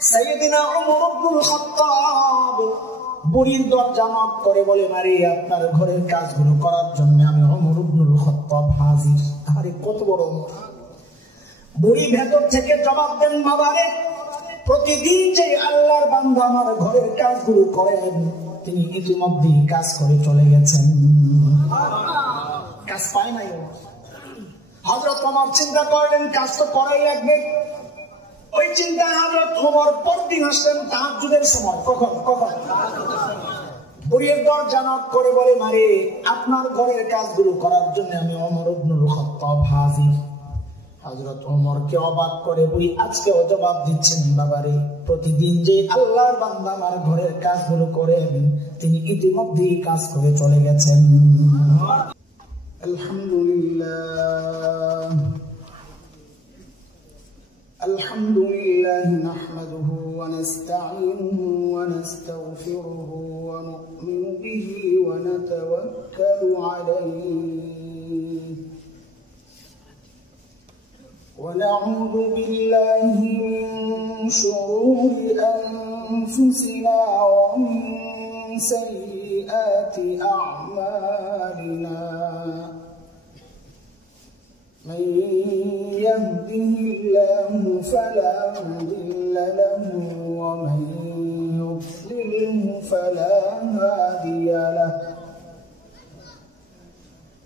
সাইয়েদনা উমর ইবনুল খাত্তাব বুড়ির দরজা নক করে বলে, মারে আপনার ঘরের কাজগুলো করার জন্য আমি উমর ইবনুল খাত্তাব হাজির। আরে কত বড় উমর! বুড়ি ভেতর থেকে জবাব দেন, বাবারে প্রতিদিন যে আল্লাহর বান্দা আমার ঘরের কাজগুলো করেন তিনি ইতিমধ্যেই কাজ করে চলে গেছেন, কাজ পায় নাই। হযরত ওমর চিন্তা করলেন কাজ তো করাই লাগবে। ওই চিন্তায় হযরত ওমর পরদিন আসলেন তাহাজ্জুদের সময়। কখন? বুড়ির দরজা নক করে বলে, মারে আপনার ঘরের কাজগুলো করার জন্য আমি ওমর ইবনুল খাত্তাব হাজির। হযরত ওমরকে অবাক করে বুড়ি আজকেও জবাব দিচ্ছেন, বাবারে প্রতিদিন যে আল্লাহর বান্দা আমার ঘরের কাজগুলো করেন তিনি ইতিমধ্যেই কাজ করে চলে গেছেন। আলহামদুলিল্লাহ নাহমাদুহু ওয়া নাস্তাঈনুহু ওয়া নাস্তাগফিরুহু ওয়া নু'মিনু বিহি ওয়া নাতাওয়াক্কালু আলাইহি ونعوذ بالله من شرور أنفسنا ومن سيئات أعمالنا من يهده الله فلا مضل له ومن يضلله فلا هادي له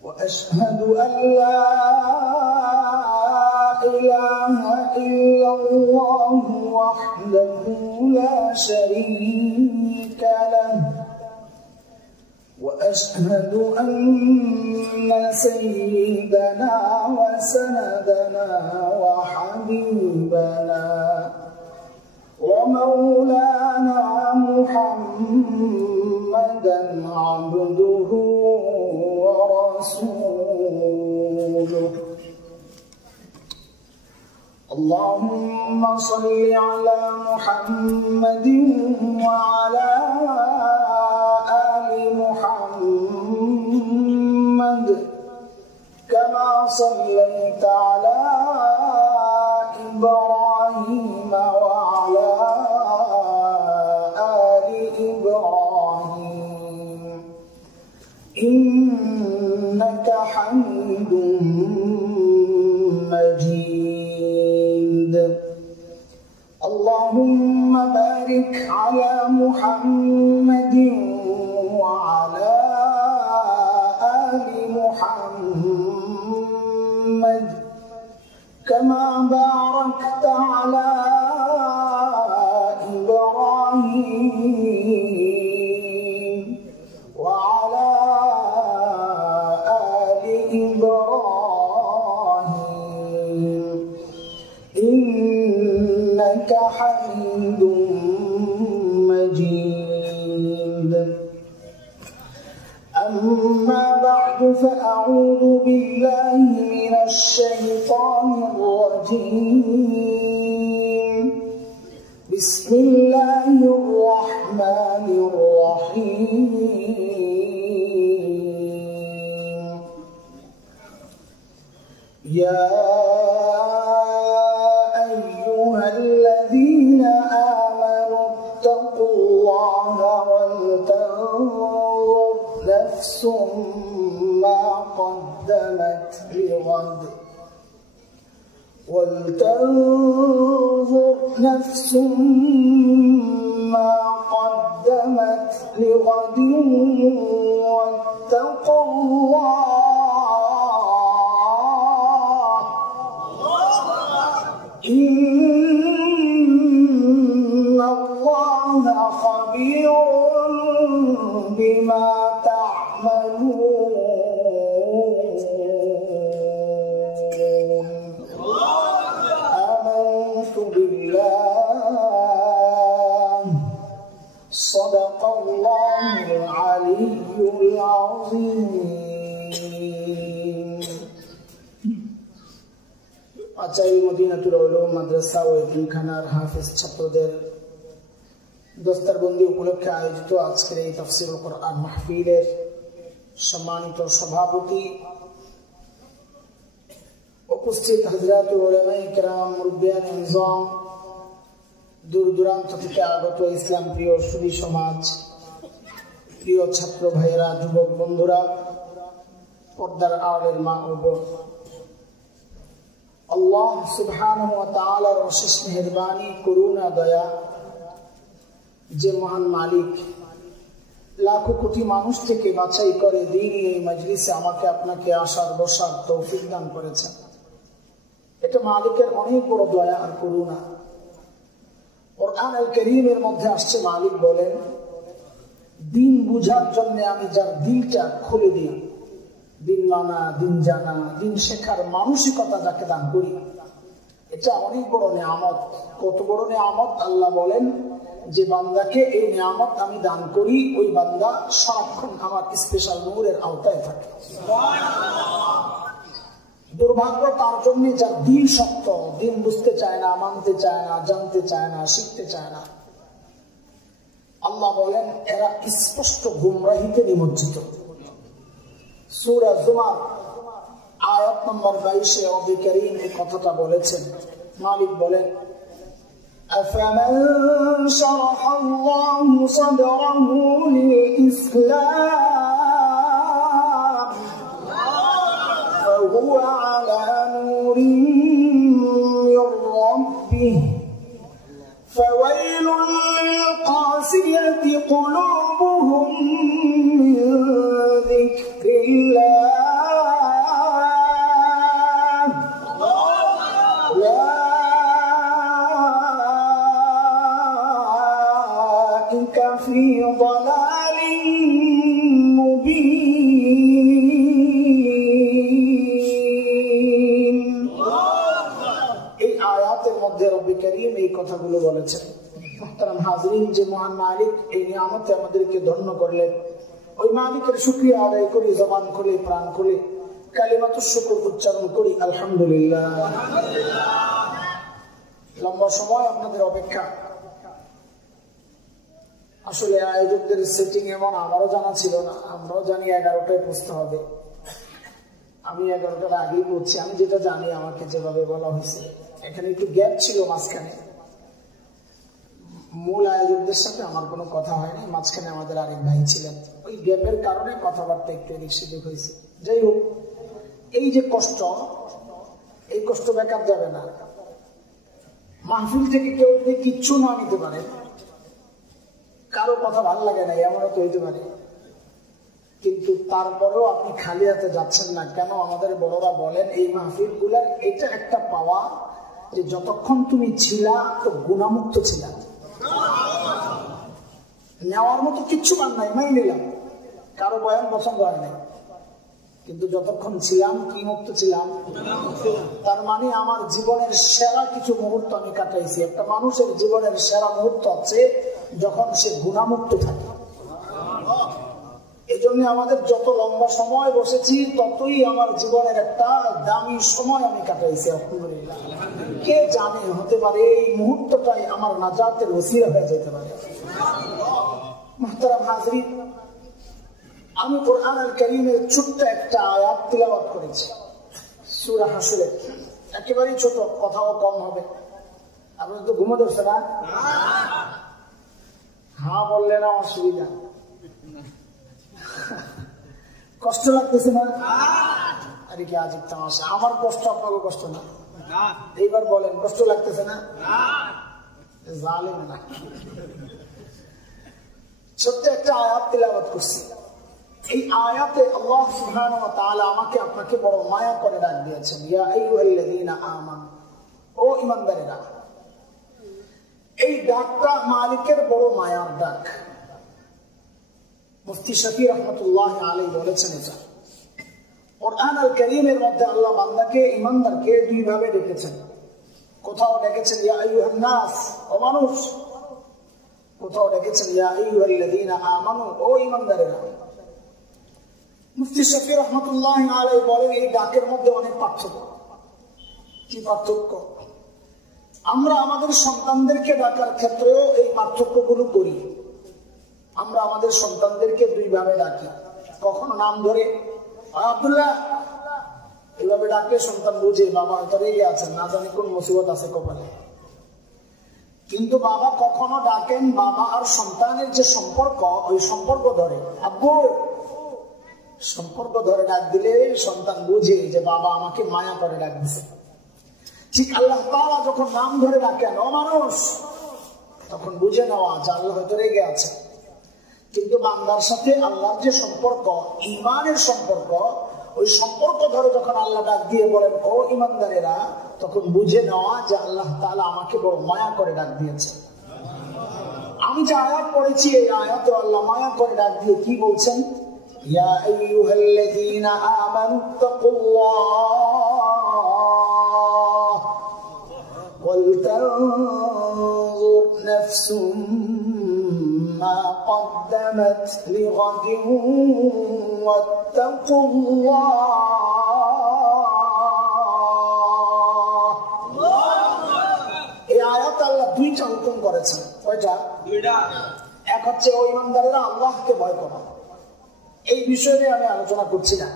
وأشهد أن لا إله إلا الله وحده لا شريك له وأشهد أن سيدنا وسندنا وحبيبنا ومولانا محمدا عبده ورسوله اللهم صل على محمد وعلى آل محمد كما صليت على إبراهيم وعلى آل إبراهيم إنك حميد مجيد اللهم بارك على محمد وعلى آل محمد كما باركت على إبراهيم وعلى آل إبراهيم إنك حميد مجيد أما بعد فأعوذ بالله من الشيطان الرجيم بسم الله الرحمن الرحيم يا أيها الذين آمنوا اتقوا الله ولتنظر نفس ما قدمت لغد ولتنظر نفس ما قدمت لغد واتقوا الله إن الله خبير بما تعملون آمنت بالله صدق الله العلي العظيم আচাই মদিনাতুল উলুম মাদ্রাসা ও এতিমখানার হাফেজ ছাত্রদের দস্তারবন্দি উপলক্ষে আয়োজিত আজকের এই তাফসীরুল কোরআন মাহফিলের সম্মানিত সভাপতি, উপস্থিত হযরত উলামায়ে কেরাম, মুরব্বিয়ানে নিজাম, দূর দূরান্ত থেকে আগত ইসলাম প্রিয় সুধী সমাজ, প্রিয় ছাত্র ভাইয়েরা, যুবক বন্ধুরা, পর্দার আড়ালের মা ও বোন, আল্লাহ সুবহানাহু ওয়া তাআলার অশেষ মেহেরবানি, করুণা, দয়া, যে মহান মালিক লাখো কোটি মানুষ থেকে বাছাই করে দ্বীনি এই মজলিসে আমাকে আপনাকে আসার বসার তৌফিক দান করেছেন। এটা মালিকের অনেক বড় দয়া আর করুণা। কুরআন আল কারীমের মধ্যে আসছে, মালিক বলেন, দিন বুঝার জন্য আমি যার দিলটা খুলে দিই, দিন মানা, দিন জানা, দিন শেখার মানসিকতা যাকে দান করি, এটা অনেক বড় নিয়ামত। কত বড় নিয়ামত! আল্লাহ বলেন যে বান্দাকে এই নিয়ামত আমি দান করি, ওই বান্দা সারাক্ষণ আমার স্পেশাল নূরের আওতায় থাকে। দুর্ভাগ্য তার জন্য যার দিল শক্ত, দিন বুঝতে চায় না, মানতে চায় না, জানতে চায় না, শিখতে চায় না। আল্লাহ বলেন এরা স্পষ্ট গুমরাহিতে নিমজ্জিত। সূরা জুমার আয়াত নম্বর 22-এ রব্বুল কারীম এই কথাটা বলেছেন। মালিক বলেন, أفمن شرح الله صدره للإسلام فهو على نور من ربه فويل للقاسية قلوبهم من ذكر الله في ضلال مبين। এই আয়াতের মধ্যে রব্বুল কারীম এই কথাগুলো বলেছেন। মুহতারাম হাজিরিন, যে মহান মালিক এই নিয়ামতে আমাদেরকে ধন্য করলেন, ওই মালিকের শুকরিয়া আদায় করি, জবান খুলে, প্রাণ খুলে কালিমাতুশ শুকর উচ্চারণ করি, আলহামদুলিল্লাহ। লম্বা সময় আপনাদের অপেক্ষা। আসলে আয়োজকদের সেটিং এমন আমারও জানা ছিল না। আমরাও জানি 11টায় পৌঁছতে হবে, আমি 11টার আগেই পৌঁছি। আমি যেটা জানি আমাকে যেভাবে বলা হয়েছে, এখানে একটু গ্যাপ ছিল মাঝখানে। মূল আয়োজকদের সাথে আমার কোনো কথা হয়নি, মাঝখানে আমাদের আরেক ভাই ছিলেন, ওই গ্যাপের কারণে কথাবার্তা একটু এদিক সেদিক হয়েছে। যাই হোক, এই যে কষ্ট, এই কষ্ট বেকার যাবে না। মাহফিল থেকে কেউ যদি কিচ্ছু না নিতে পারে, কারো কথা ভালো লাগে না, এমনও তো হইতে পারে, কিন্তু তারপরেও আপনি খালি হাতে যাচ্ছেন না কেন? আমাদের বড়রা বলেন এই মাহফিল গুলার এটা একটা পাওয়া যে যতক্ষণ তুমি ছিলা তো গুণামুক্ত ছিলা, নেওয়ার মতো কিচ্ছু পান নাই, মাই নিলাম, কারো বয়ান পছন্দ হয় নাই, কিন্তু যতক্ষণ ছিলাম কি মুক্ত ছিলাম। তার মানে আমার জীবনের সেরা কিছু মুহূর্ত আমি কাটাইছি। একটা মানুষের জীবনের সেরা মুহূর্ত আছে যখন সে গুণামুক্ত থাকে। এই জন্য আমাদের যত লম্বা সময় বসেছি ততই আমার জীবনের একটা দামি সময় আমি কাটাইছি, আলহামদুলিল্লাহ। কে জানে, হতে পারে এই মুহূর্তটাই আমার নাজাতের ওসিলা হয়ে যেতে পারে। মুহতারাম হাজরিন, আমি কুরআন আল কারীমের ছোট্ট একটা আয়াত তিলাওয়াত করেছি, সূরা হাশরের। একেবারেই ছোট, কথাও কম হবে। আপনার তো ঘুমো ধরছে না? হ্যাঁ বললে না, অসুবিধা। কষ্ট লাগতেছে না? আরে কি আজ তামাশা, আমার কষ্ট আপনারও কষ্ট না? এইবার বলেন, কষ্ট লাগতেছে না? জালেম না। ছোট্ট একটা আয়াত তিলাওয়াত করছি। এই আয়াতে আল্লাহ সুবহানাহু ওয়া তাআলা আমাকে আপনাকে বড় মায়া করে ডাক দিয়েছেন, ইয়া আইয়ুহাল্লাযীনা আমানু, ও ঈমানদারেরা। এই ডাকটা মালিকের বড় মায়ার ডাক। মুফতি শফি রাহমাতুল্লাহ আলাইহি বলেছেন, এটা কুরআন আল কারীমের মধ্যে আল্লাহ বান্দাকে, ঈমানদারকে দুই ভাবে ডেকেছেন। কোথাও ডেকেছেন ইয়া আইয়ুহান নাস, ও মানুষ। কোথাও ডেকেছেন ইয়া আইয়ুহাল্লাযীনা আমানু, ও ঈমানদারেরা। মুফতি শফি রাহমাতুল্লাহ আলাইহি বলেন এই ডাকের মধ্যে অনেক পার্থক্য। কি পার্থক্য? আমরা আমাদের সন্তানদেরকে ডাকার ক্ষেত্রেও এই পার্থক্যগুলো করি। আমরা আমাদের সন্তানদেরকে দুই ভাবে ডাকি। কখনো নাম ধরে, আব্দুল্লাহ, এভাবে ডাকলে সন্তান বুঝে বাবা হয়তো রেগে আছেন, না জানি কোন মুসিবত আছে কপালে। কিন্তু বাবা কখনো ডাকেন, বাবা আর সন্তানের যে সম্পর্ক, ওই সম্পর্ক ধরে আব্বু সম্পর্ক ধরে ডাক দিলে সন্তান বুঝে যে বাবা আমাকে মায়া করে ডাক দিছে। ঠিক আল্লাহ তাআলা যখন নাম ধরে ডাকেন ও মানুষ, তখন বুঝে নেওয়া যে আল্লাহ হয়তো রেগে আছে। কিন্তু বান্দার সাথে আল্লাহর যে সম্পর্ক, ঈমানের সম্পর্ক, ওই সম্পর্ক ধরে যখন আল্লাহ ডাক দিয়ে বলেন ও ঈমানদারেরা, তখন বুঝে নেওয়া যে আল্লাহ তাআলা আমাকে বড় মায়া করে ডাক দিয়েছে। আমি যে আয়াত পড়েছি, এই আয়াতে আল্লাহ মায়া করে ডাক দিয়ে কি বলছেন? ইয়া আইয়ুহাল্লাযীনা আমানুত্তাকুল্লাহ ওয়াল তানজুর নাফসুম মা কদ্দামাত লিগাদিন ওয়াত্তাকুল্লাহ। এই আয়াত আল্লাহ দুইটা হুকুম করেছেন। কয়টা? দুইটা। এক হচ্ছে ও ঈমানদারেরা আল্লাহকে ভয় করো, এই বিষয় নিয়ে আমি আলোচনা করছি না।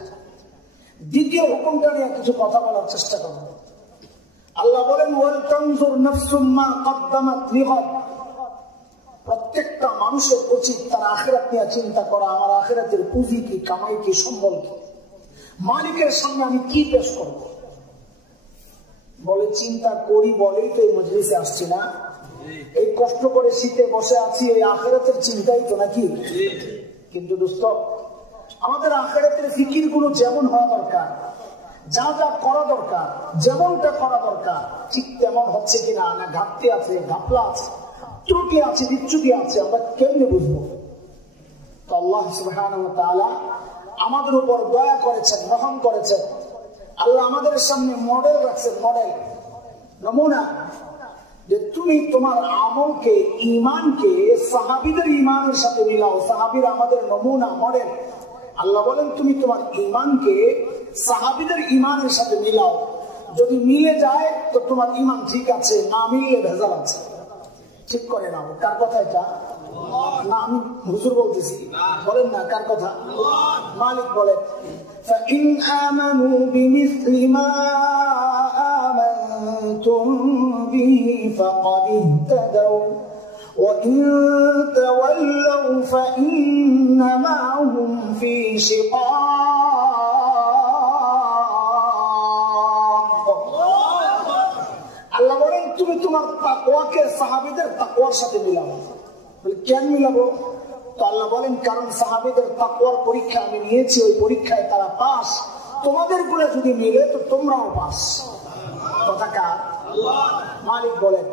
দ্বিতীয় হুকুমটা নিয়ে কিছু কথা বলার চেষ্টা করব। আল্লাহ বলেন ওয়াল তানজুর নাফসুম মা কদ্দামাত লিগাদ। প্রত্যেকটা মানুষের উচিত তার আখিরাত নিয়ে চিন্তা করা, আমার আখিরাতের পুঁজি কি, কামাই কি, সম্বল কি, মালিকের সামনে আমি কি পেশ করব। বলে চিন্তা করি বলেই তো এই মজলিসে আসছি না, এই কষ্ট করে শীতে বসে আছি, এই আখিরাতের চিন্তাই তো নাকি। কিন্তু দোস্ত, আমাদের আখিরাতের ফিকির গুলো যেমন হওয়া দরকার, যা যা করা দরকার, যেমনটা করা দরকার, ঠিক তেমন হচ্ছে কিনা, না ঘাটতি আছে, ঘাপলা আছে, ত্রুটি আছে, বিচ্যুতি আছে, আমরা কেমনে বুঝবো? তো আল্লাহ সুবহানাহু ওয়া তাআলা আমাদের উপর দয়া করেছেন, রহম করেছেন। আল্লাহ আমাদের সামনে মডেল রাখছেন, মডেল, নমুনা, যে তুমি তোমার আমলকে, ঈমানকে সাহাবীদের ঈমানের সাথে মিলাও। সাহাবীরা আমাদের নমুনা, মডেল। আল্লাহ বলেন তুমি তোমার ঈমানকে সাহাবীদের ঈমানের সাথে মিলাও। যদি মিলে যায় তো তোমার ঈমান ঠিক আছে, না মিললে ভেজাল আছে। ঠিক করে নাও। কার কথা এটা? না আমি হুজুর বলতেছি, বলেন না কার কথা? মালিক বলেন فَإِنْ آمَنُوا بِمِثْلِ مَا آمَنْتُمْ بِهِ فَقَدِ اهْتَدَوْا وَإِنْ تَوَلَّوْا فَإِنَّمَا هُمْ فِي شِقَاقٍ। আল্লাহ বলেন তুমি তোমার তাকওয়াকে সাহাবীদের তাকওয়ার সাথে মিলাও। বলে কেন মিলাবো? তো আল্লাহ বলেন কারণ সাহাবীদের তাকওয়ার পরীক্ষা আমি নিয়েছি, ওই পরীক্ষায় তারা পাস। তোমাদের গুলো যদি মিলে তো তোমরাও পাস। কথা কার? মালিক বলেন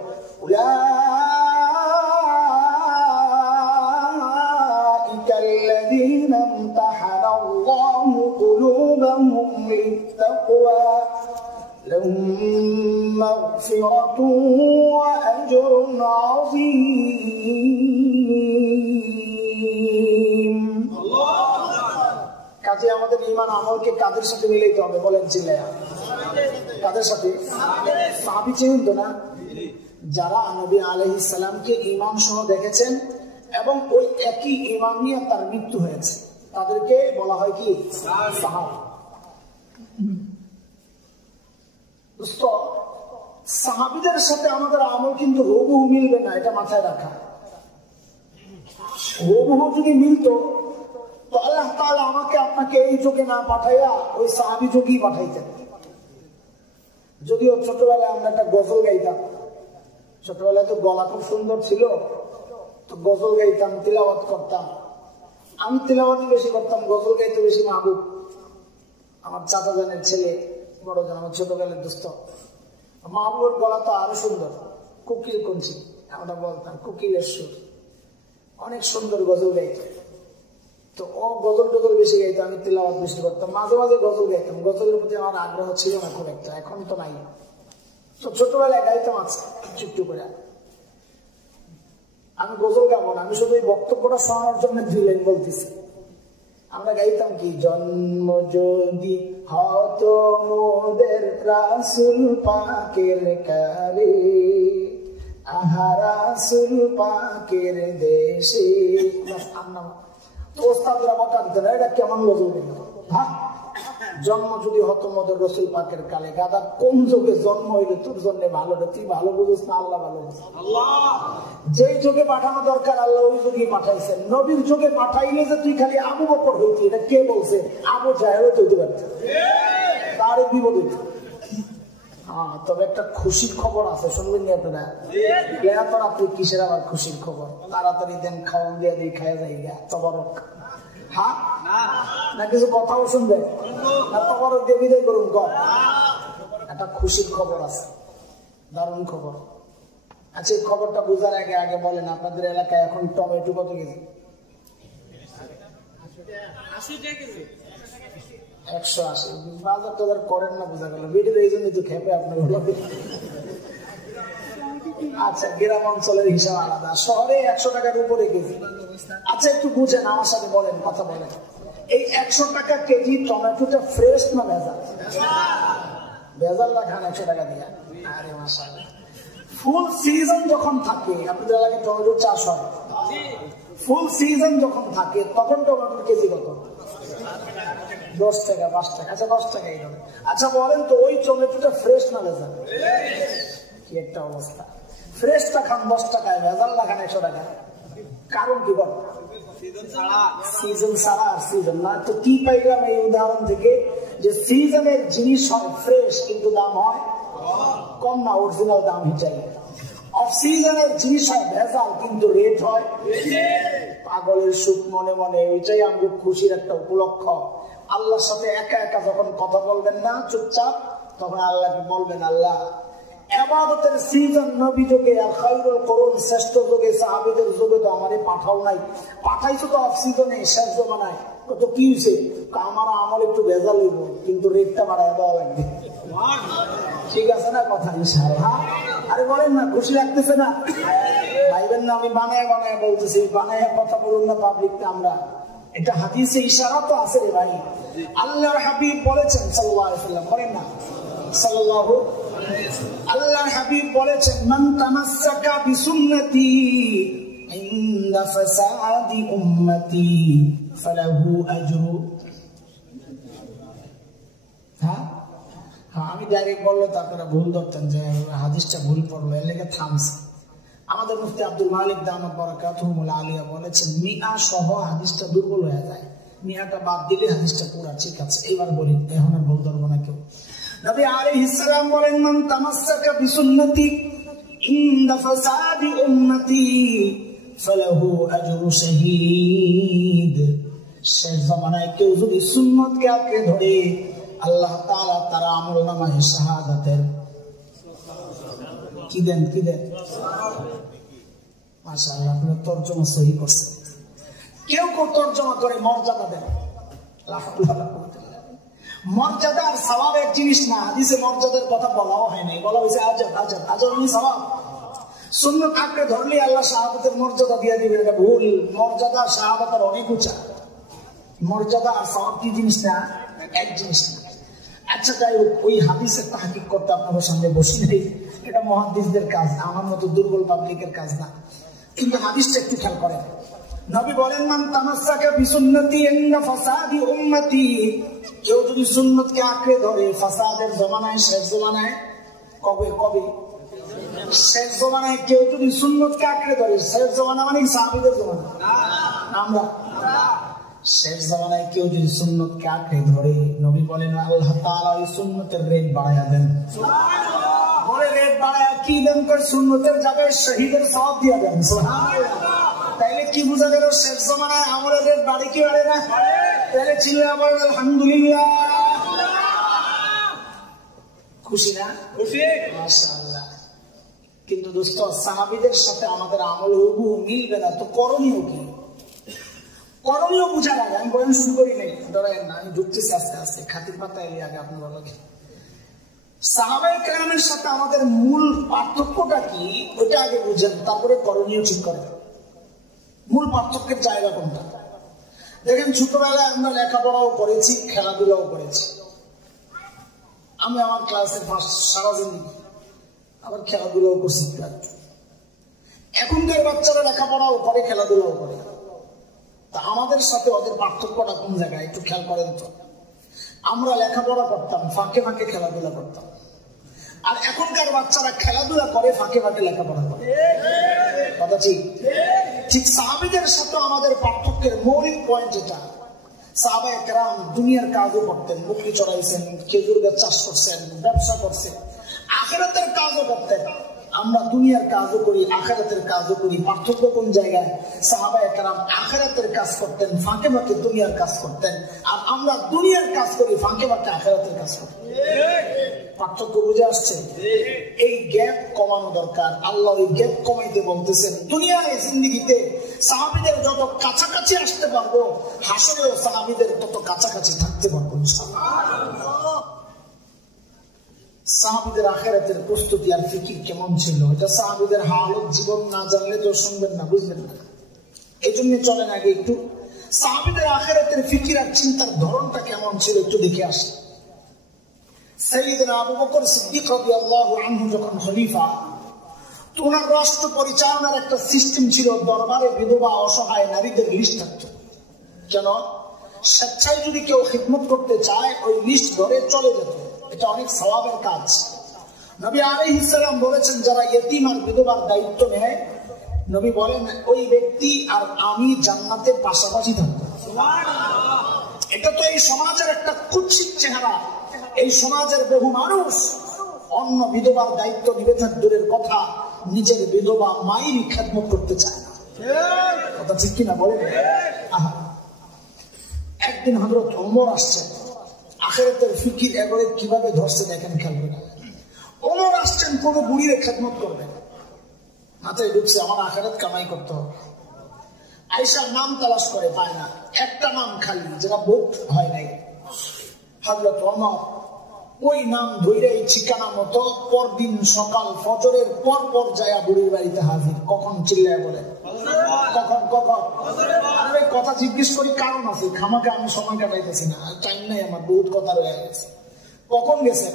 উলাইকাল্লাযীনা ইমতাহানাল্লাহু কুলুবাহুম লিত্তাকওয়া লাহুম মাগফিরাতুন ওয়া আজরুন আযীম। কাজে আমাদের ঈমান আমলকে কাদের সাথে মিলাইতে হবে? বলেন চিল্লায়া। কাদের সাথে? সাহাবী চিনেন তো না? যারা নবী আলাইহিস সালামকে ঈমান সহ দেখেছেন এবং ওই একই ঈমান নিয়ে তার মৃত্যু হয়েছে, তাদেরকে বলা হয় কি? সাহাবী। দোস্ত, সাহাবীদের সাথে আমাদের আমল কিন্তু হুবহু মিলবে না, এটা মাথায় রাখা। হুবহু যদি মিলতো তো আল্লাহ তাআলা আমাকে আপনাকে এই যুগে না পাঠাইয়া ওই সাহাবী যুগেই পাঠাইতেন। যদিও ছোটবেলায় আমরা একটা গজল গাইতাম, ছোটবেলায় তো গলা খুব সুন্দর ছিল, তো গজল গাইতাম, তিলাওয়াত করতাম। আমি তিলাওয়াতই বেশি করতাম, গজল গাইতে বেশি মাহবুব। আমার চাচা জানের ছেলে, বড় জান, আমার ছোটবেলার দোস্ত, মাহবুবের গলা তো আরো সুন্দর, কুকিল কঞ্চি আমরা বলতাম, কুকিলের সুর, অনেক সুন্দর গজল গাইতে। তো ও গজল টজল বেশি গাইতো, আমি তিলাওয়াত বেশি করতাম। মাঝে মাঝে গজল গাইতাম, গজলের প্রতি আমার আগ্রহ ছিল না খুব একটা, এখন তো নাই। তো ছোটবেলায় গাইতাম আছে চুপটু করে। আমি গজল গাবো না, আমি শুধু এই বক্তব্যটা শোনানোর জন্য 2 লাইন বলতেছি। আমরা গাইতাম কি, জন্ম যদি হতো মোদের রাসূল পাকের কালে, আহা রাসূল পাকের দেশে। তো ওস্তাদরা বকান দিত, এটা কেমন গজল গাইল? জন্ম যদি হতো মদের রসুল পাকের কালে, গাদা কোন যুগে জন্ম হইলে তোর জন্য ভালো, তুই ভালো বুঝিস না আল্লাহ ভালো বুঝিস। যেই যুগে পাঠানো দরকার আল্লাহ ওই যুগে পাঠাইছেন। নবীর যুগে পাঠাইলে যে তুই খালি আবু বকর হইতি, এটা কে বলছে? আবু জাহেলও তৈরি পারত, তার বিপদ হইত। তবে একটা খুশির খবর আছে, শুনবেন নি আপনারা? আপনি কিসের আবার খুশির খবর? তাড়াতাড়ি দেন, খাওয়ান দিয়ে দিই, খাই যাই গা তবরক। হ্যাঁ না কিছু কথাও শুনবে না, তবরক দিয়ে বিদায় করুন। একটা খুশির খবর আছে, দারুণ খবর। আচ্ছা, এই খবরটা বুঝার আগে আগে বলেন, আপনাদের এলাকায় এখন টমেটো কত কেজি? 180। বাজার টাজার করেন না, বোঝা গেল। ভিডিও এই জন্য তো খেপে আপনার। আচ্ছা, গ্রাম অঞ্চলের হিসাব আলাদা, শহরে 100 টাকার উপরে কেজি। আচ্ছা, একটু বুঝেন, আমার সাথে বলেন, কথা বলেন। এই 100 টাকা কেজি টমেটোটা ফ্রেশ না ভেজাল? ভেজাল না খান 100 টাকা দিয়ে? আরে মাশাআল্লাহ। ফুল সিজন যখন থাকে, আপনাদের এলাকায় টমেটোর চাষ হয়, ফুল সিজন যখন থাকে তখন টমেটোর কেজি কত? 10 টাকা, 5 টাকা। আচ্ছা, 10 টাকা এই ধরনের। আচ্ছা বলেন তো, ওই টমেটোটা ফ্রেশ না ভেজাল? কি একটা অবস্থা! ফ্রেশটা খান 10 টাকায়, ভেজালটা খান 100 টাকা। কারণ কি বল? সিজন ছাড়া। আর সিজন না তো কি পাইলাম এই উদাহরণ থেকে? যে সিজনের জিনিস হয় ফ্রেশ, কিন্তু দাম হয় কম না, অরিজিনাল দাম হিসাবে। অফ সিজনের জিনিস হয় ভেজাল, কিন্তু রেট হয় পাগলের সুখ মনে মনে। ওইটাই আমাদের খুশির একটা উপলক্ষ। আল্লাহর সাথে একা একা যখন কথা বলবেন না, চুপচাপ, তখন আল্লাহকে বলবেন, আল্লাহ ইবাদতের সিজন নবী যুগে আর খায়রুল কুরুন শ্রেষ্ঠ যুগে সাহাবীদের যুগে তো আমারে পাঠাও নাই, পাঠাইছো তো অফ সিজনে, শেষ জমানায়। তো কি হয়েছে? আমার আমল একটু ভেজাল হইব, কিন্তু রেটটা বাড়ায় দেওয়া লাগবে। ঠিক আছে না কথা? ইনশাআল্লাহ। আরে বলেন না, খুশি লাগতেছে না? ভাইবেন না আমি বানায় বানায় বলতেছি, বানায় কথা বলুন না পাবলিকটা। আমরা এটা হাদিসে ইশারা তো আছে রে ভাই। আল্লাহর হাবিব বলেছেন সাল্লাল্লাহু আলাইহি ওয়াসাল্লাম, বলেন না সাল্লাল্লাহু। আল্লাহর হাবিব বলেছেন, মান তামাসসাকা বিসুন্নতি ইনদা ফাসাদি উম্মতি ফালাহু আজরু। হ্যাঁ, আমি ডাইরেক্ট বললে তো আপনারা ভুল ধরতেন যে হাদিসটা ভুল পড়লো, এর লেগে থামছে। আমাদের মুফতি আব্দুল মালিক দামাত বারাকাতুহুল আলিয়া বলেছেন, মিয়া সহ হাদিসটা দুর্বল হয়ে যায়, মিয়াটা বাদ দিলে হাদিসটা পুরা ঠিক আছে। এইবার বলি, এখন আর ভুল ধরবো না কেউ। নবী আলাইহিস সালাম বলেন, মান তামাসসাকা বিসুন্নতি ইনদা ফাসাদি উম্মতি ফালাহু আজরু শাহীদ। শেষ জামানায় কেউ যদি সুন্নতকে আঁকড়ে ধরে, আল্লাহ তাআলা তার আমলনামায় শাহাদাতের কি দেন? কি দেন? মাশাআল্লাহ, আপনারা তরজমা সহি করছেন। কেউ কেউ তরজমা করে মর্যাদা দেন। মর্যাদা আর সওয়াব এক জিনিস না। হাদিসে মর্যাদার কথা বলাও হয় নাই, বলা হয়েছে আজর। আজর আজর মানে সওয়াব। সুন্নাত আঁকড়ে ধরলে আল্লাহ শাহাদাতের মর্যাদা দিয়ে দিবেন, এটা ভুল। মর্যাদা শাহাদাতের অনেক উঁচা। মর্যাদা আর সওয়াব কি জিনিস না? এক জিনিস না। আচ্ছা, যাই হোক, ওই হাদিসের তাহকিক করতে আপনাদের সামনে বসি নেই, এটা মুহাদ্দিসদের কাজ, আমার মতো দুর্বল পাবলিকের কাজ না। কিন্তু হাদিসটা একটু খেয়াল করেন। নবী বলেন, মান তামাসসাকা বিসুন্নতি ইনদা ফাসাদি উম্মতি। কেউ যদি সুন্নতকে আঁকড়ে ধরে ফাসাদের জমানায়, শেষ জমানায়, কবে কবে? শেষ জমানায় কেউ যদি সুন্নতকে আঁকড়ে ধরে, শেষ জমানা মানে সাহাবীদের জমানা, আমরা শেষ জামানায় কেউ যদি সুন্নতকে আঁকড়ে ধরে, নবী বলেন আল্লাহ তাআলা ওই সুন্নতের রেট বাড়ায়া দেন। বলে রেট বাড়ায়া কি দেন? করে সুন্নতের জায়গায় শহীদের সওয়াব দিয়া দেন। তাইলে কি বোঝা গেল? শেষ জামানায় আমলের রেট বাড়ে কি বাড়ে না? তাহলে ছিল আবার আলহামদুলিল্লাহ। খুশি না? খুশি, মাশাআল্লাহ। কিন্তু দোস্ত, সাহাবীদের সাথে আমাদের আমল হুবহু মিলবে না, তো করণীয় কি? করণীয় বুঝা লাগে। আমি বয়ান শুরু করি নাই, ধরেন না, আমি ঢুকতেছি আস্তে আস্তে, খাতির পাতা এলে আগে আপনার লাগে। সাহাবায়ে কেরামের সাথে আমাদের মূল পার্থক্যটা কি, ওইটা আগে বুঝেন, তারপরে করণীয় ঠিক করেন। মূল পার্থক্যের জায়গা কোনটা? দেখেন, ছোটবেলায় আমরা লেখাপড়াও করেছি, খেলাধুলাও করেছি। আমি আমার ক্লাসের ফার্স্ট সারা জিন্দেগি, আবার খেলাধুলাও করছি। এখনকার বাচ্চারা লেখাপড়াও করে, খেলাধুলাও করে। তা আমাদের সাথে ওদের পার্থক্যটা কোন জায়গায় একটু খেয়াল করেন তো। আমরা লেখাপড়া করতাম, ফাঁকে ফাঁকে খেলাধুলা করতাম। আর এখনকার বাচ্চারা খেলাধুলা করে, ফাঁকে ফাঁকে লেখাপড়া করে। কথা ঠিক? ঠিক সাহাবীদের সাথে আমাদের পার্থক্যের মৌলিক পয়েন্ট এটা। সাহাবায়ে কেরাম দুনিয়ার কাজও করতেন, বকরি চড়াইছেন, খেজুর গাছ চাষ করছেন, ব্যবসা করছেন, আখিরাতের কাজও করতেন। আমরা দুনিয়ার কাজও করি, আখিরাতের কাজও করি। পার্থক্য কোন জায়গায়? সাহাবায়ে কেরাম আখিরাতের কাজ করতেন, ফাঁকে ফাঁকে দুনিয়ার কাজ করতেন, আর আমরা দুনিয়ার কাজ করি, ফাঁকে ফাঁকে আখিরাতের কাজ করি। পার্থক্য বুঝে আসছে? এই গ্যাপ কমানো দরকার। আল্লাহ এই গ্যাপ কমাইতে বলতেছেন। দুনিয়ায় জিন্দেগিতে সাহাবীদের যত কাছাকাছি আসতে পারবো, হাসরেও সাহাবীদের তত কাছাকাছি থাকতে পারবো ইনশাআল্লাহ। সাহাবীদের আখিরাতের প্রস্তুতি আর ফিকির কেমন ছিল, এটা সাহাবীদের হালত জীবন না জানলে তো শুনবেন না, বুঝবেন না। এই জন্য চলেন আগে একটু সাহাবীদের আখিরাতের ফিকির আর চিন্তার ধরনটা কেমন ছিল একটু দেখে আসি। সাইয়্যিদনা আবু বকর সিদ্দিক রাদিয়াল্লাহু আনহু যখন খলিফা, তো ওনার রাষ্ট্র পরিচালনার একটা সিস্টেম ছিল। দরবারে বিধবা অসহায় নারীদের লিস্ট থাকতো। কেন? স্বেচ্ছায় যদি কেউ খিদমত করতে চায়, ওই লিস্ট ধরে চলে যেত। এটা অনেক সওয়াবের কাজ। নবী আলাইহিস সালাম বলেছেন, যারা ইতিম আর বিধবার দায়িত্ব নেয়, নবী বলেন ওই ব্যক্তি আর আমি জান্নাতের পাশাপাশি থাকবো। এটা তো এই সমাজের একটা কুৎসিত চেহারা। এই সমাজের বহু মানুষ অন্য বিধবার দায়িত্ব নিবে থাক দূরের কথা, নিজের বিধবা মায়ের খেদমত করতে চায় না। কথা ঠিক কিনা বলেন? একদিন হযরত ওমর আসছেন, আখিরাতের ফিকির এবারে কিভাবে ধরছে দেখেন, খেয়াল করে। ওমর আসছেন কোন বুড়ির খেদমত করবেন, মাথায় ঢুকছে আমার আখিরাত কামাই করতে হবে। আয়েশার নাম তালাশ করে পায় না, একটা নাম খালি যেটা বুক হয় নাই। হযরত ওমর ওই নাম ধইরাই ঠিকানা মতো পরদিন সকাল ফজরের পর পর যায় বুড়ির বাড়িতে হাজির। কখন? চিল্লায় বলে কখন কখন? আরে কথা জিজ্ঞেস করি, কারণ আছে, খামাকে আমি সময় কাটাইতেছি না, টাইম নাই আমার, বহুত কথা রয়ে গেছে। কখন গেছেন?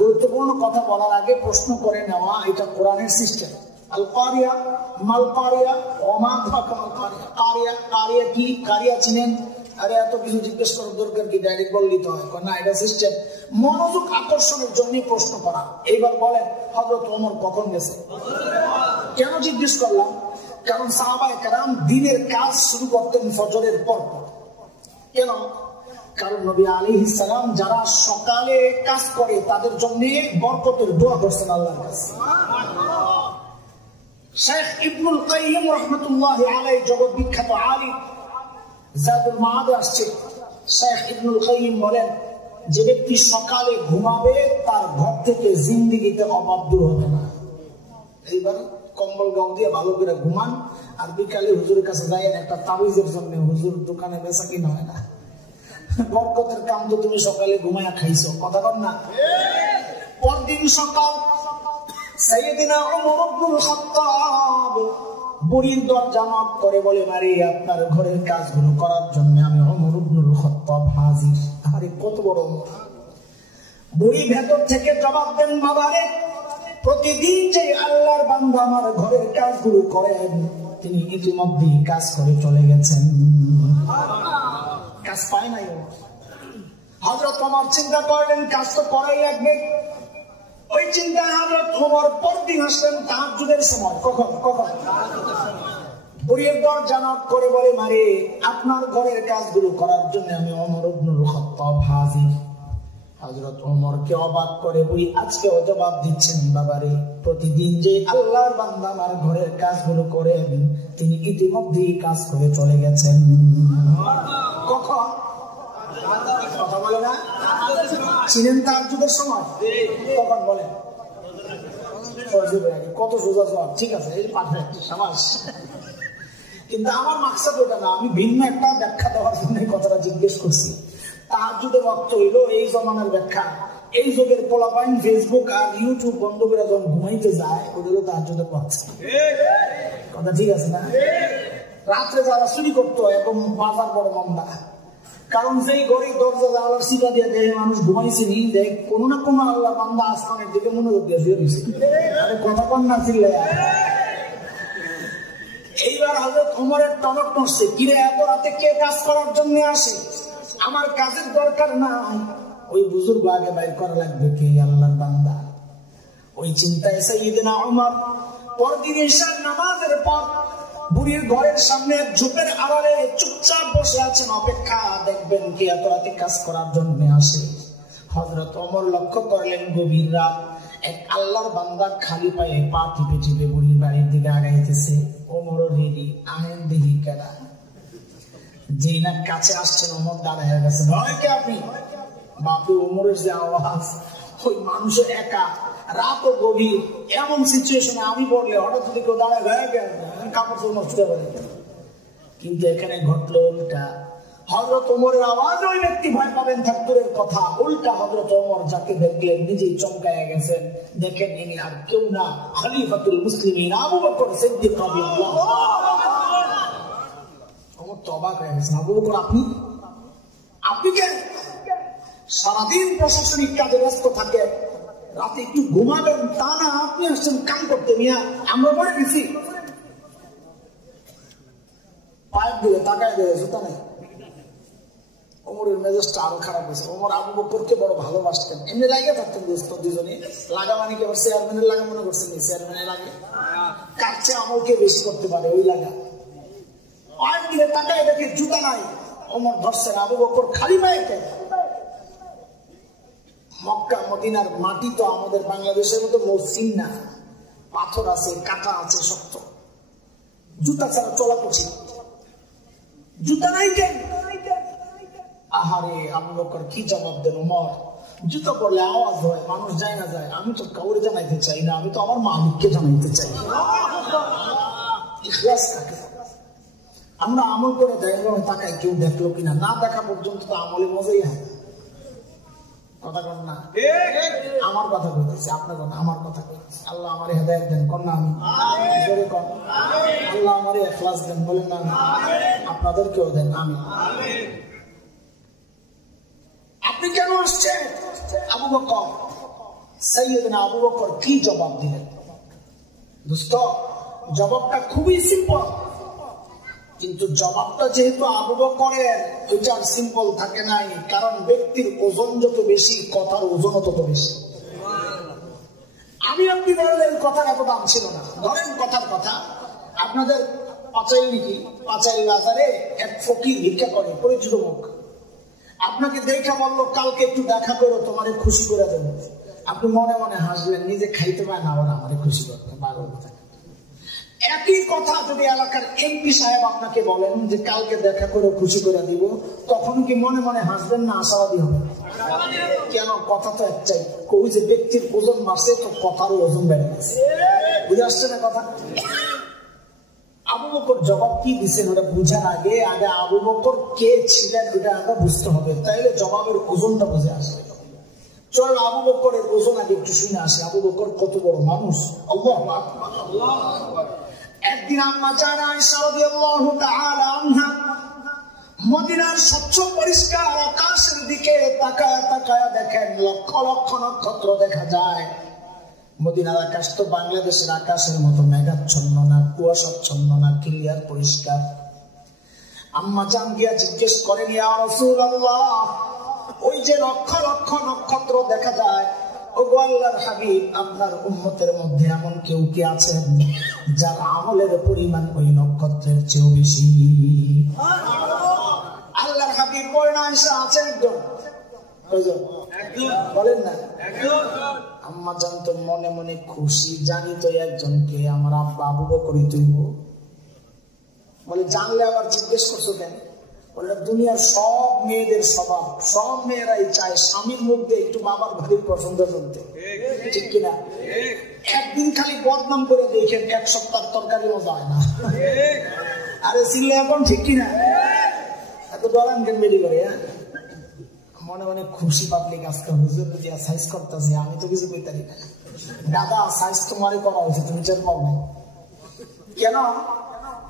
গুরুত্বপূর্ণ কথা বলার আগে প্রশ্ন করে নেওয়া, এটা কোরআনের সিস্টেম। আল কারিয়া মাল কারিয়া ওমা আদরাকা মাল কারিয়া। কারিয়া কারিয়া কি? কারিয়া চিনেন? আরে এত কিছু জিজ্ঞেস করার দরকার কি, ডাইরেক্ট বললেই তো হয় না। এটা সিস্টেম, মনোযোগ আকর্ষণের জন্য প্রশ্ন করা। এইবার বলেন হযরত ওমর কখন গেছে? কেন জিজ্ঞেস করলাম? কারণ সাহাবায়ে কেরাম দিনের কাজ শুরু করতেন ফজরের পর পর। কেন? কারণ নবী আলাইহিস সালাম যারা সকালে কাজ করে তাদের জন্য বরকতের দোয়া করছেন আল্লাহর কাছে। শেখ ইবনুল কাইয়িম রাহমাতুল্লাহি আলাইহি জগৎ বিখ্যাত আলিম, জাদুল মাআদ আসছে। শেখ ইবনুল কাইয়িম বলেন, যে ব্যক্তি সকালে ঘুমাবে তার ঘর থেকে জিন্দেগিতে অভাব দূর হবে না। এইবার কম্বল গাও দিয়ে ভালো করে ঘুমান, আর বিকালে হুজুরের কাছে যাই একটা তাবিজের জন্য। হুজুর দোকানে বেচা কিনা হয় না, বরকতের কাম তো তুমি সকালে ঘুমায়া খাইছো। কথা বল না? পরদিন সকাল সাইয়্যিদিনা ওমর ইবনুল খাত্তাব বুড়ির দরজা নক করে বলে, মারি আপনার ঘরের কাজগুলো করার জন্য আমি ওমর ইবনুল খাত্তাব হাজির। আরে কত বড় ওমর! বুড়ি ভেতর থেকে জবাব দেন, বাবারে প্রতিদিন যে আল্লাহর বান্দা আমার ঘরের কাজগুলো করেন, তিনি ইতিমধ্যেই কাজ করে চলে গেছেন, কাজ পায় নাই। হযরত ওমর চিন্তা করলেন কাজ তো করাই লাগবে। ওই চিন্তায় হযরত ওমর পরদিন আসলেন তাহাজ্জুদের সময়। কখন? কখন? বুড়ির দরজা নক করে বলে, মারে আপনার ঘরের কাজগুলো করার জন্য আমি ওমর ইবনুল খাত্তাব হাজির। হযরত ওমরকে অবাক করে বুড়ি আজকেও জবাব দিচ্ছেন, বাবারে প্রতিদিন যে আল্লাহর বান্দা আমার ঘরের কাজগুলো করেন, তিনি ইতিমধ্যেই কাজ করে চলে গেছেন। কখন? কথা বলে না? চিনেন তাহাজ্জুদের সময়? কখন বলেন? কত সোজা জবাব। ঠিক আছে, এই পারফেক্ট, শাবাশ। কিন্তু আমার মাকসাদ ওটা না, আমি ভিন্ন একটা ব্যাখ্যা দেওয়ার জন্য কথাটা জিজ্ঞেস করছি। তাহাজ্জুদের অর্থ হইল এই জমানার ব্যাখ্যা। এই যুগের পোলাপাইন ফেসবুক আর ইউটিউব বন্ধ করে যখন ঘুমাইতে যায়, ওদেরও তাহাজ্জুদের পড়ছে। কথা ঠিক আছে না? রাত্রে যারা চুরি করতো এবং বাজার বড় মন্দা, কারণ যেই ঘরের দরজা জানালার সিটা দিয়ে দেখে মানুষ ঘুমাইছেনি, দেখ কোনো না কোনো আল্লাহ বান্দা আসমানের দিকে মনোযোগ দিয়ে শুয়ে রয়েছে। আরে কথা কন না চিল্লে। এইবার হযরত ওমরের টনক নড়ছে, কিরে এত রাতে কে কাজ করার জন্য আসে? আমার কাজের দরকার নাই, ওই বুজুর্গ আগে বাইর করা লাগবে কে? আল্লাহর বান্দা। ওই চিন্তায় সাইয়েদনা ওমর পরদিন ঈশার নামাজের পর বুড়ির ঘরের সামনে ঝোপের আড়ালে চুপচাপ বসে আছেন, অপেক্ষা দেখবেন কে এত রাতে কাজ করার জন্য আসে। হযরত ওমর লক্ষ্য করলেন গভীর রাত, এক আল্লাহর বান্দা খালি পায়ে পা টিপে টিপে বুড়ির বাড়ির দিকে আগাইতেছে। ওমরও রেডি, আহেন দিহি কেডা। যেই না কাছে আসছেন ওমর দাঁড়া হয়ে গেছেন। হয় কে আপনি? বাপু ওমরের যে আওয়াজ, ওই মানুষের একা, রাতও গভীর, এমন সিচুয়েশনে আমি বললে হঠাৎ যদি কেউ দাঁড়ায় হয়ে গেল কাপড় চোপড় নষ্ট করে। কিন্তু এখানে ঘটলো উল্টা। হযরত ওমরের আওয়াজ ওই ব্যক্তি ভয় পাবেন থাকতুরের কথা, উল্টা হযরত ওমর যাকে দেখলেন নিজেই চমকায়া গেছেন। দেখেন ইনি আর কেউ না, খলিফাতুল মুসলিমিন আবু বকর সিদ্দিক রাদিয়াল্লাহু আনহু। ওমর তো অবাক হয়ে গেছেন, আবু বকর আপনি কে? সারাদিন প্রশাসনিক কাজে ব্যস্ত থাকে, রাতে একটু ঘুমাবেন তা না, আপনি আসছেন কাম করতে। মিয়া আমরা পরে গেছি, পায়ের দিকে তাকায় দিয়ে জুতা নেই। ওমরের মেজাজটা আরো খারাপ হয়েছে। ওমর আবু বকরকে বড় ভালোবাসতেন, এমনি লাগে থাকতেন দোস্ত দুজনে। লাগা মানে কি চেয়ারম্যানের লাগা মনে করছেন? চেয়ারম্যানের লাগে কার চেয়ে আমলকে বেশি করতে পারে ওই লাগা। পায়ের দিকে তাকায় দেখে জুতা নাই। ওমর ধরছেন, আবু বকর খালি পায়ে কেন? মক্কা মদিনার মাটি তো আমাদের বাংলাদেশের মতো মসৃণ না, পাথর আছে, কাঁটা আছে, শক্ত। জুতা ছাড়া চলা কঠিন। জুতা নাই কেন? আহারে আবু বকর কি জবাব দেন? ওমর, জুতা পড়লে আওয়াজ হয়, মানুষ যায় না যায়, আমি তো কাউরে জানাইতে চাই না, আমি তো আমার মালিককে জানাইতে চাই। ইখলাস থাকে। আমরা আমল করে দেয় তাকাই কেউ দেখলো কিনা, না দেখা পর্যন্ত তো আমলে মজাই হয়। কথা কন না? আমার কথা কইতেছি, আপনার কথা, আমার কথা কইতেছি। আল্লাহ আমারে হেদায়েত দেন, কন না আমি জোরে কন। আল্লাহ আমারে ইখলাস দেন, বলেন না আপনাদেরকেও দেন, আমি। আপনি কেন আসছেন? আবু বকর, সাইয়েদনা আবু বকর কি জবাব দিলেন? দোস্ত, জবাবটা খুবই সিম্পল, কিন্তু জবাবটা যেহেতু আবু বকরের, ওইটা সিম্পল থাকে নাই। কারণ ব্যক্তির ওজন যত বেশি, কথার ওজনও তত বেশি। আমি আপনি বললেন কথার এত দাম ছিল না। ধরেন কথার কথা, আপনাদের পাঁচাই বাজারে এক ফকির ভিক্ষা করে, পরিচিত মুখ। আপনাকে দেখা বললো কালকে একটু দেখা করো, তোমারে খুশি করে দেবো। আপনি মনে মনে হাসলেন, নিজে খাইতে পায় না, আবার আমারে খুশি করবে, পাগল কথা। একই কথা যদি এলাকার এমপি সাহেব আপনাকে বলেন যে কালকে দেখা করে খুশি করে দিব, তখন কি মনে মনে হাসবেন না আশাবাদী হবে? কেন? কথা তো একটাই, কই যে ব্যক্তির ওজন বাড়ছে তো কথারও ওজন বেড়ে গেছে। বুঝে আসছে না কথা? আবু বকর জবাব কি দিচ্ছেন ওটা বুঝার আগে আবু বকর কে ছিলেন ওটা আমরা বুঝতে হবে, তাইলে জবাবের ওজনটা বুঝে আসবে। চল আবু বকরের ওজন আগে একটু শুনে আসে। আবু বকর কত বড় মানুষ! আল্লাহু আকবার, আল্লাহু আকবার। একদিন আম্মা জান আয়েশা রাদিয়াল্লাহু তাআলা আনহা মদিনার স্বচ্ছ পরিষ্কার আকাশের দিকে তাকায় তাকায় দেখেন লক্ষ লক্ষ নক্ষত্র দেখা যায়। মদিনার আকাশ তো বাংলাদেশের আকাশের মতো মেঘাচ্ছন্ন না, কুয়াশাচ্ছন্ন না, ক্লিয়ার পরিষ্কার। আম্মা জান গিয়া জিজ্ঞেস করেন, ইয়া রাসূলুল্লাহ, ওই যে লক্ষ লক্ষ নক্ষত্র দেখা যায়, ও গো আল্লাহর হাবিব, আপনার উম্মতের মধ্যে এমন কেউ কি আছেন যার আমলের পরিমাণ ওই নক্ষত্রের চেয়েও বেশি? আল্লাহর হাবিব বলেন, আয়েশা আছে একজন। কয়জন? বলেন না। আম্মা জান তো মনে মনে খুশি, জানি তো একজনকে, আমার আব্বা আবু বকরই তুইব। বলে জানলে আবার জিজ্ঞেস করছো কেন? বলে দুনিয়ার সব মেয়েদের স্বভাব, সব মেয়েরাই চায় স্বামীর মধ্যে একটু বাবার ভারীর পছন্দ করতে, ঠিক কিনা? একদিন খালি বদনাম করে দেখেন, এক সপ্তাহ তরকারিও যায় না। আরে চিল্লে এখন, ঠিক কিনা? এত ডরান কেন বেরি করে? মনে মনে খুশি পাবলিক, আজকে হুজুর দিয়া সাইজ করতেছে, আমি তো কিছু কইতে পারি না। দাদা সাইজ তোমারই করা হয়েছে, তুমি চেন পাও না কেন?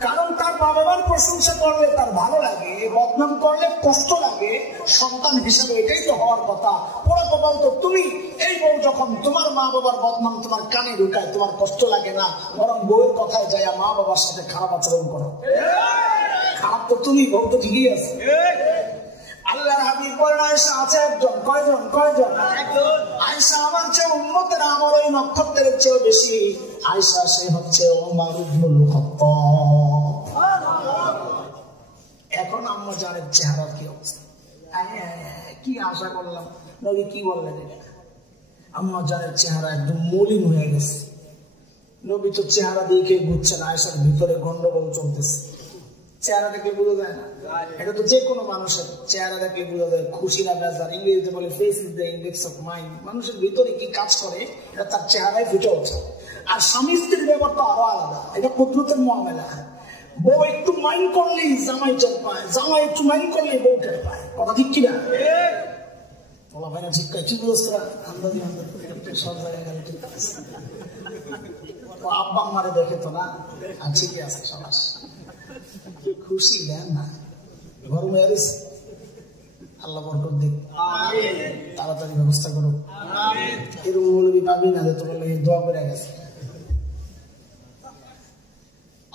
কারণ তার বাবা মার প্রশংসা করলে তার ভালো লাগে, বদনাম করলে কষ্ট লাগে। সন্তান হিসেবে এটাই তো হওয়ার কথা। পড়া কপাল তো তুমি, এই বউ যখন তোমার মা বাবার বদনাম তোমার কানে ঢুকায়, তোমার কষ্ট লাগে না, বরং বউয়ের কথায় যায় মা বাবার সাথে খারাপ আচরণ করো। খারাপ তো তুমি, বউ তো ঠিকই আছে। আল্লাহর হাবিব বলেন আয়েশা আছে একজন। কয়জন? আয়েশা আমার চেয়ে উম্মতের আমল ওই নক্ষত্রের চেয়ে বেশি। আয়েশা সে হচ্ছে ওমর ইবনুল খাত্তাব। এখন আম্মা জানের চেহারার কি অবস্থা? কি আশা করলাম নবী কি বললেন? আম্মা জানের চেহারা একদম মলিন হয়ে গেছে। নবী তো চেহারা দেখে বুঝছেন আয়েশার ভিতরে গন্ডগোল চলতেছে। চেহারা দেখলে বোঝা যায় না? এটা তো যে কোনো মানুষের চেহারা দেখলে বোঝা যায় খুশি না বেজার। ইংরেজিতে বলে face is the index of mind. মানুষের ভিতরে কি কাজ করে এটা তার চেহারায় ফুটে ওঠে। আর স্বামী স্ত্রীর ব্যাপার তো আরো আলাদা, এটা কুদরতের মুআমালা। বউ একটু মাইন্ড করলেই জামাই টের পায়, জামাই একটু মাইন্ড করলেই বউ টের পায়। কথা ঠিক কিনা? বলা ভাই না ঠিক কি বুঝতে আন্দাজি সব জায়গায় ঠিক আছে। আব্বা আমারে দেখে তো না, ঠিকই আছে সবাস খুশি দেন না ঘর মেয়ারিস। আল্লাহ বরকত দিক, তাড়াতাড়ি ব্যবস্থা করো। এরকম মৌলবি পাবি না যে তোমার লাগে দোয়া করে গেছে।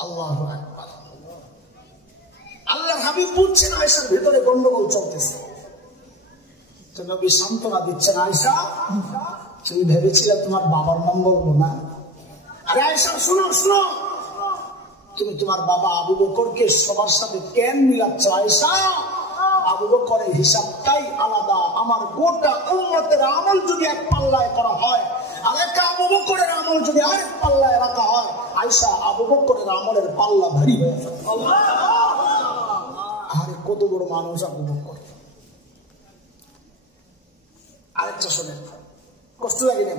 আল্লাহু আকবার। আল্লাহর হাবিব বুঝছেন আয়েশার ভিতরে গন্ডগোল চলতেছে, তো নবী সান্ত্বনা দিচ্ছেন, আয়েশা তুমি ভেবেছিলে তোমার বাবার নাম বলবো না? আরে আয়েশা শোনো, তুমি তোমার বাবা আবু বকরকে সবার সাথে কেন মিলাচ্ছ? আয়েশা আবু বকরের হিসাবটাই আলাদা। আমার গোটা উম্মতের আমল যদি এক পাল্লায় করা হয় আর একটা আবু বকরের আমল যদি আরেক পাল্লায় রাখা হয়, আয়েশা আবু বকরের আমলের পাল্লা ভারী হয়ে যাবে। আরে কত বড় মানুষ আবু বকর। আরেকটা শোনেন, কষ্ট লাগে না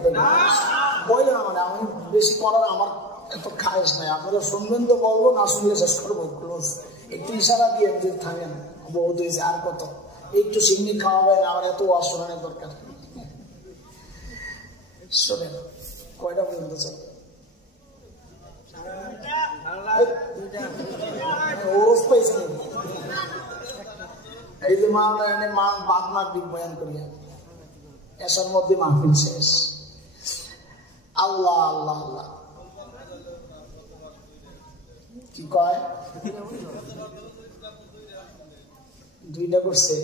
বললেন মানে আমি বেশি করার আমার এত খায়স নাই। আপনারা শুনবেন তো বলবো, না শুনলে শেষ করবো। ক্লোজ একটু ইশারা দিয়ে আমি যদি থামেন বহুত হয়েছে, আর কত একটু সিন্নি খাওয়াবেন, আমার এত অশোনানের দরকার। শোনেন কয়টা পর্যন্ত চল ওরস পাইছে এই যে মা বাদ মার দিক বয়ান করিয়া এসব মধ্যে মাহফিল শেষ। আল্লাহ আল্লাহ আল্লাহ কি কয়? দুইটা করছে,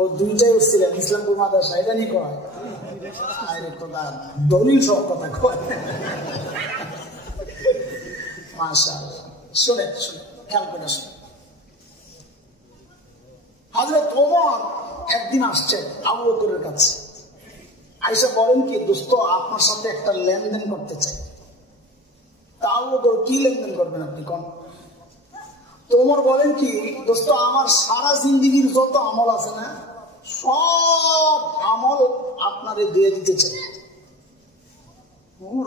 ও দুইটাই উঠছিলেন ইসলামপুর মাদ্রাসা, এটা নিয়ে কয় দলিল সব কথা কয়। মাশাআল্লাহ। শুনে খেয়াল করে শুনে, হযরত ওমর একদিন আসছেন আবু বকরের কাছে। আয়েশা বলেন কি, দোস্ত আপনার সাথে একটা লেনদেন করতে চাই। তা আবু বকর কি লেনদেন করবেন আপনি কোন? ওমর বলেন কি, দোস্ত আমার সারা জিন্দেগির যত আমল আছে না, সব আমল আপনারে দিয়ে দিতে চাই। ওমর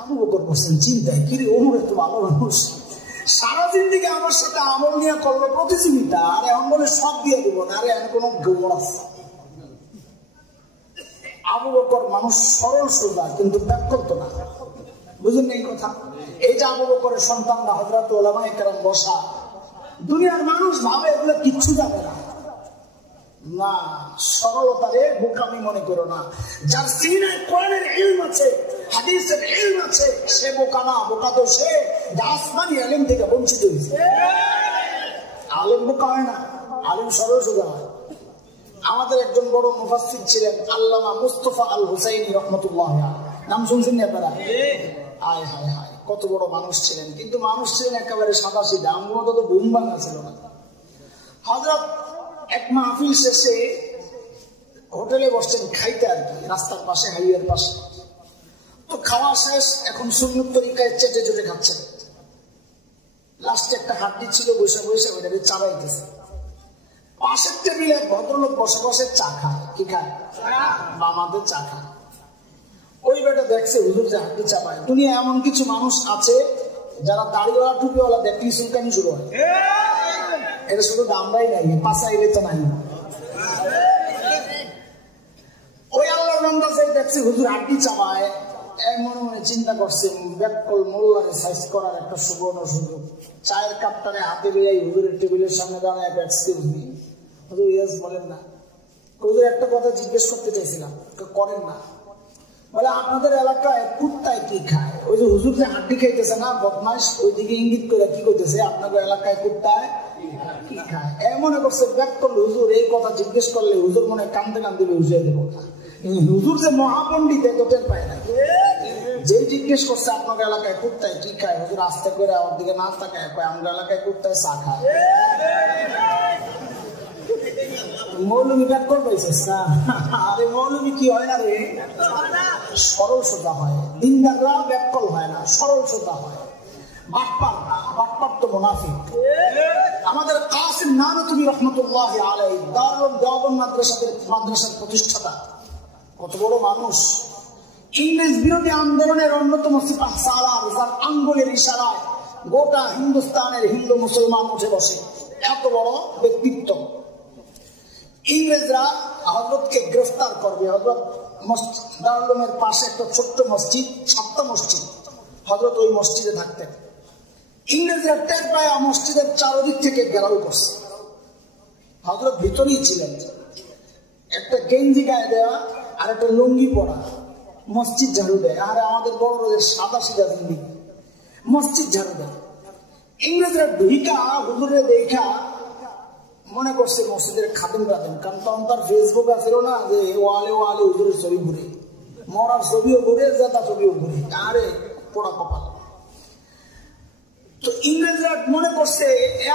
আবু বকর বলছেন চিন্তায় কি রে, ওমর একটু ভালো মানুষ, সারা জিন্দেগি আমার সাথে আমল নিয়ে করলো প্রতিযোগিতা, আর এখন বলে সব দিয়ে দিব না। আরে এখন কোন গোবর আছে? আবু বকর মানুষ সরল সোজা, কিন্তু ব্যাক করতো না। বুঝলেন এই কথা? এই যে আবু বকরের সন্তানরা হযরত উলামায়ে কেরাম বসা, দুনিয়ার মানুষ ভাবে এগুলো কিচ্ছু জানে না। না, সরলতারে বোকামি মনে করো না। যার সিনায় কোরআনের ইলম আছে, হাদিসের ইলম আছে, সে বোকা না। বোকা তো সে আসমানি ইলম থেকে বঞ্চিত হয়েছে। আলেম বোকা হয় না, আলেম সরল সোজা হয়। আমাদের একজন বড় মুফাসসির ছিলেন আল্লামা মুস্তাফা আল হুসাইনি রাহমাতুল্লাহ আলাইহি। নাম শুনছেন আপনারা? হায় হায় হায়, কত বড় মানুষ ছিলেন, কিন্তু মানুষ ছিলেন একেবারে সাদা সিধা। আমার মতো তো ঘুম ভাঙা ছিল না। হযরত এক মাহফিল শেষে হোটেলে বসছেন খাইতে, আর কি রাস্তার পাশে, হাইওয়ের পাশে। তো খাওয়া শেষ, এখন সুন্নত তরিকায় চেটে চেটে খাচ্ছেন। লাস্টে একটা হাড্ডি ছিল, বসে বসে ওইটাকে চাবাইতেছে। পাশের টেবিলে ভদ্রলোক বসে বসে চা খায়। কি খায়? মামাদের চা খায়। ওই বেটা দেখছে হুজুর যে হাড্ডি চাবায়। দুনিয়া এমন কিছু মানুষ আছে যারা দাড়িওয়ালা টুপিওয়ালা দেখলেই চুলকানি শুরু হয়। এটা শুধু দামরাই নাই, পাশাইলে তো নাই। ওই আল্লাহর বান্দা যে দেখছে হুজুর হাড্ডি চাবায়, মনে মনে চিন্তা করছে ব্যাককল মোল্লারে সাইজ করার একটা সুবর্ণ সুযোগ। চায়ের কাপটারে হাতে বেয়ে হুজুরের টেবিলের সামনে দাঁড়ায় এক্সকিউজ মি। হুজুর ইয়েস বলেন না। হুজুর একটা কথা জিজ্ঞেস করতে চাইছিলাম, করেন না। বলে আপনাদের এলাকায় কুত্তায় কি খায়? ওই যে হুজুর যে হাড্ডি খাইতেছে না বদমাস, ওইদিকে ইঙ্গিত করে কি করতেছে, আপনাদের এলাকায় কুত্তায় কি খায়? মনে করছে ব্যাক করলে হুজুর এই কথা জিজ্ঞেস করলে হুজুর মনে কান্দে কান্দে বুঝিয়ে দেবো। হুজুর যে মহাপন্ডিত এত টের পায় না। যে জিজ্ঞেস করছে আপনাদের এলাকায় কুত্তায় কি খায়, হুজুর আস্তে করে ওর দিকে না তাকায় কয় আমাদের এলাকায় কুত্তায় চা খায়। মৌলবী ব্যাক করবে না? আরে মৌলবী কি হয় না রে, সরল সোজা হয়। দিনদাররা ব্যাককল হয় না, সরল সোজা হয়। বাটপার তো মুনাফিক। আমাদের কাসিম নানতুবি রাহমাতুল্লাহি আলাইহি দারুল দেওবন্দ মাদ্রাসার প্রতিষ্ঠাতা, কত বড় মানুষ। ইংরেজ বিরোধী আন্দোলনের অন্যতম সিপাহ সালার, যার আঙ্গুলের ইশারায় গোটা হিন্দুস্তানের হিন্দু মুসলমান উঠে বসে, এত বড় ব্যক্তিত্ব। ইংরেজরা হযরতকে গ্রেফতার করবে। হযরত দারুলের পাশে একটা ছোট্ট মসজিদ, 7টা মসজিদ, হযরত ওই মসজিদে থাকতেন। ইংরেজরা টের পায় মসজিদের চারদিক থেকে ঘেরাও করছে। হযরত ভিতরেই ছিলেন, একটা গেঞ্জি গায়ে দেওয়া আর একটা লুঙ্গি পরা, মসজিদ ঝাড়ু দেয়। আর আমাদের বড়দের সাদা সিধা জিন্দি, মসজিদ ঝাড়ু দেয়। ইংরেজরা ঢুকা হুজুরে দেখা মনে করছে মসজিদের খাদেম কাদেম, কারণ তখন তার ফেসবুক আছিল না যে ওয়ালে ওয়ালে হুজুরের ছবি ঘুরে, মরার ছবিও ঘুরে, জেতা ছবিও ঘুরে। আরে পোড়া কপাল। তো ইংরেজরা মনে করছে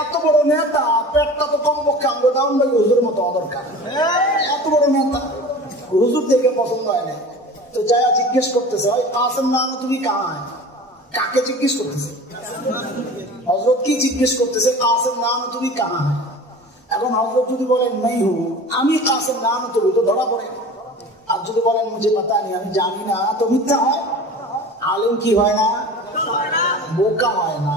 এত বড় নেতা, পেটটা তো কমপক্ষে আমরা দাউন ভাই হুজুরের মতো অদরকার, এত বড় নেতা। হুজুর দেখে পছন্দ হয় না। তো যায়া জিজ্ঞেস করতেছে, ওই কাসিম নানতুবি কাহা হয়? কাকে জিজ্ঞেস করতেছে? হযরত কি জিজ্ঞেস করতেছে? কাসিম নানতুবি কাহা হয়? এখন হযরত যদি বলেন নাই হু, আমি কাসিম নানতুবি, তো ধরা পড়ে। আর যদি বলেন মুঝে পাতা নেই, আমি জানি না, তো মিথ্যা হয়। আলেম কি হয় না? বোকা হয় না।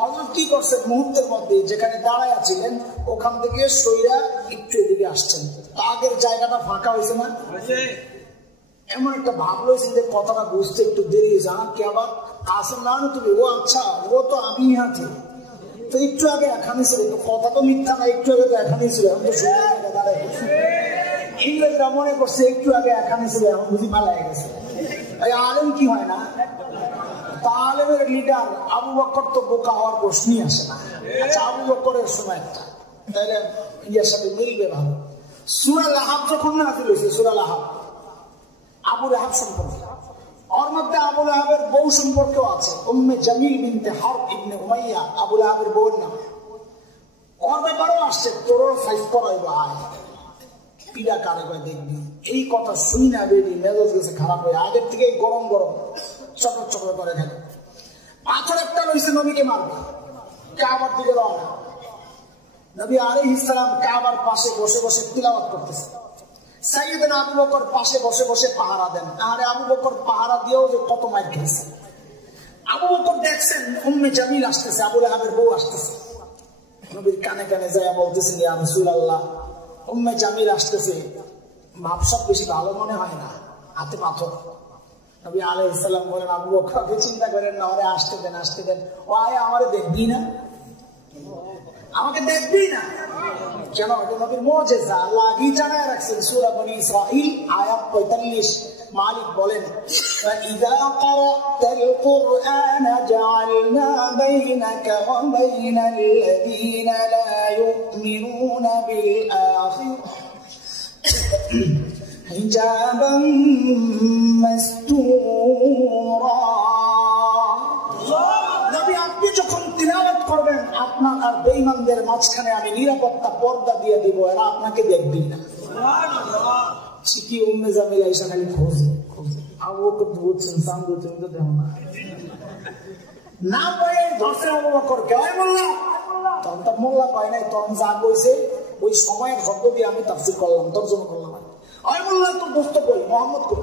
হযরত কি করছেন? মুহূর্তের মধ্যে যেখানে দাঁড়ায় আছিলেন ওখান থেকে সইরা একটু এদিকে আসছেন। আগের জায়গাটা ফাঁকা হয়েছে না? এমন একটা ভাব লইছে যে কথাটা বুঝতে একটু দেরি হয়েছে। কে আবার কাসিম নানতুবি? ও আচ্ছা, ও তো আমি হাতে তো একটু আগে এখানে ছিল, তো কথা তো মিথ্যা না, একটু আগে তো এখানেই ছিল, এখন তো দাঁড়ায়। ইংরেজরা মনে করছে একটু আগে এখানে ছিল, এখন বুঝি পালায় গেছে। আলেম কি হয় না? আলেমের লিডার আবু বকর তো বোকা হওয়ার প্রশ্নই আসে না। আচ্ছা, আবু বকরের সময় একটা তাহলে ইয়ার সাথে মিলবে ভালো। সূরা লাহাব যখন নাযিল হয়েছে, সূরা লাহাব আবু লাহাব সম্পর্কে, ওর মধ্যে আবু লাহাবের বউ সম্পর্কেও আছে। উম্মে জামিল বিনতে হারব ইবনে উমাইয়া আবু লাহাবের বউয়ের নাম। ওর ব্যাপারেও আসছে, তোর সাইজ করাইব আয় পিড়া কারে কয় দেখবি। এই কথা শুই না বেরি মেজাজ গেছে খারাপ হয়ে, আগের থেকে গরম গরম চকর চকর করে গেল। পাথর একটা রয়েছে, নবীকে মারবে, কাবার দিকে রওনা। নবী আলাইহিস সালাম কাবার পাশে বসে বসে তিলাওয়াত করতেছে। সাইয়েদনা আবু বকর পাশে বসে বসে পাহারা দেন। আরে আবু বকর পাহারা দিয়েও যে কত মাইর খেয়েছে। আবু বকর দেখছেন উম্মে জামিল আসতেছে, আবু লাহাবের বউ আসতেছে। নবীর কানে কানে যায় বলতেছেন, ইয়া রাসূলুল্লাহ, উম্মে জামিল আসতেছে, ভাবসাব বেশি ভালো মনে হয় না, হাতে পাথর। নবী আলাইহিস সালাম বলেন, আবু বকর চিন্তা করেন না, ওরে আসতে দেন, আসতে দেন। ও আয় আমারে দেখবি না, আমাকে দেখবি না কেন? এটা নবীর মুজিজা, আল্লাহ আগেই জানায় রাখছেন। সূরা বনী ইসরাঈল আয়াত 45 মালিক বলেন, فإذا قرأت القرآن جعلنا بينك وبين الذين لا يؤمنون بالآخرة حجابا مستورا। নবী আপনি যখন তিলাওয়াত করবেন, আপনার আর বেঈমানদের মাঝখানে আমি নিরাপত্তা পর্দা দিয়ে দিব, এরা আপনাকে দেখবেই না। সুবহানাল্লাহ। ঠিকই উম্মে জামিল আয়েশা খালি খোঁজে খোঁজে, আবু বকর বুঝছেন সাম বুঝছেন তো দেখো না, না পায়ে ধরছে আবু বকর কে হয় মোল্লা। তখন তো মোল্লা পায় নাই, তখন যা কইছে ওই সময়ের শব্দ দিয়ে আমি তাফসীর করলাম, তর্জমা করলাম। ওই মোল্লা তো দোস্ত কই, মোহাম্মদ কই।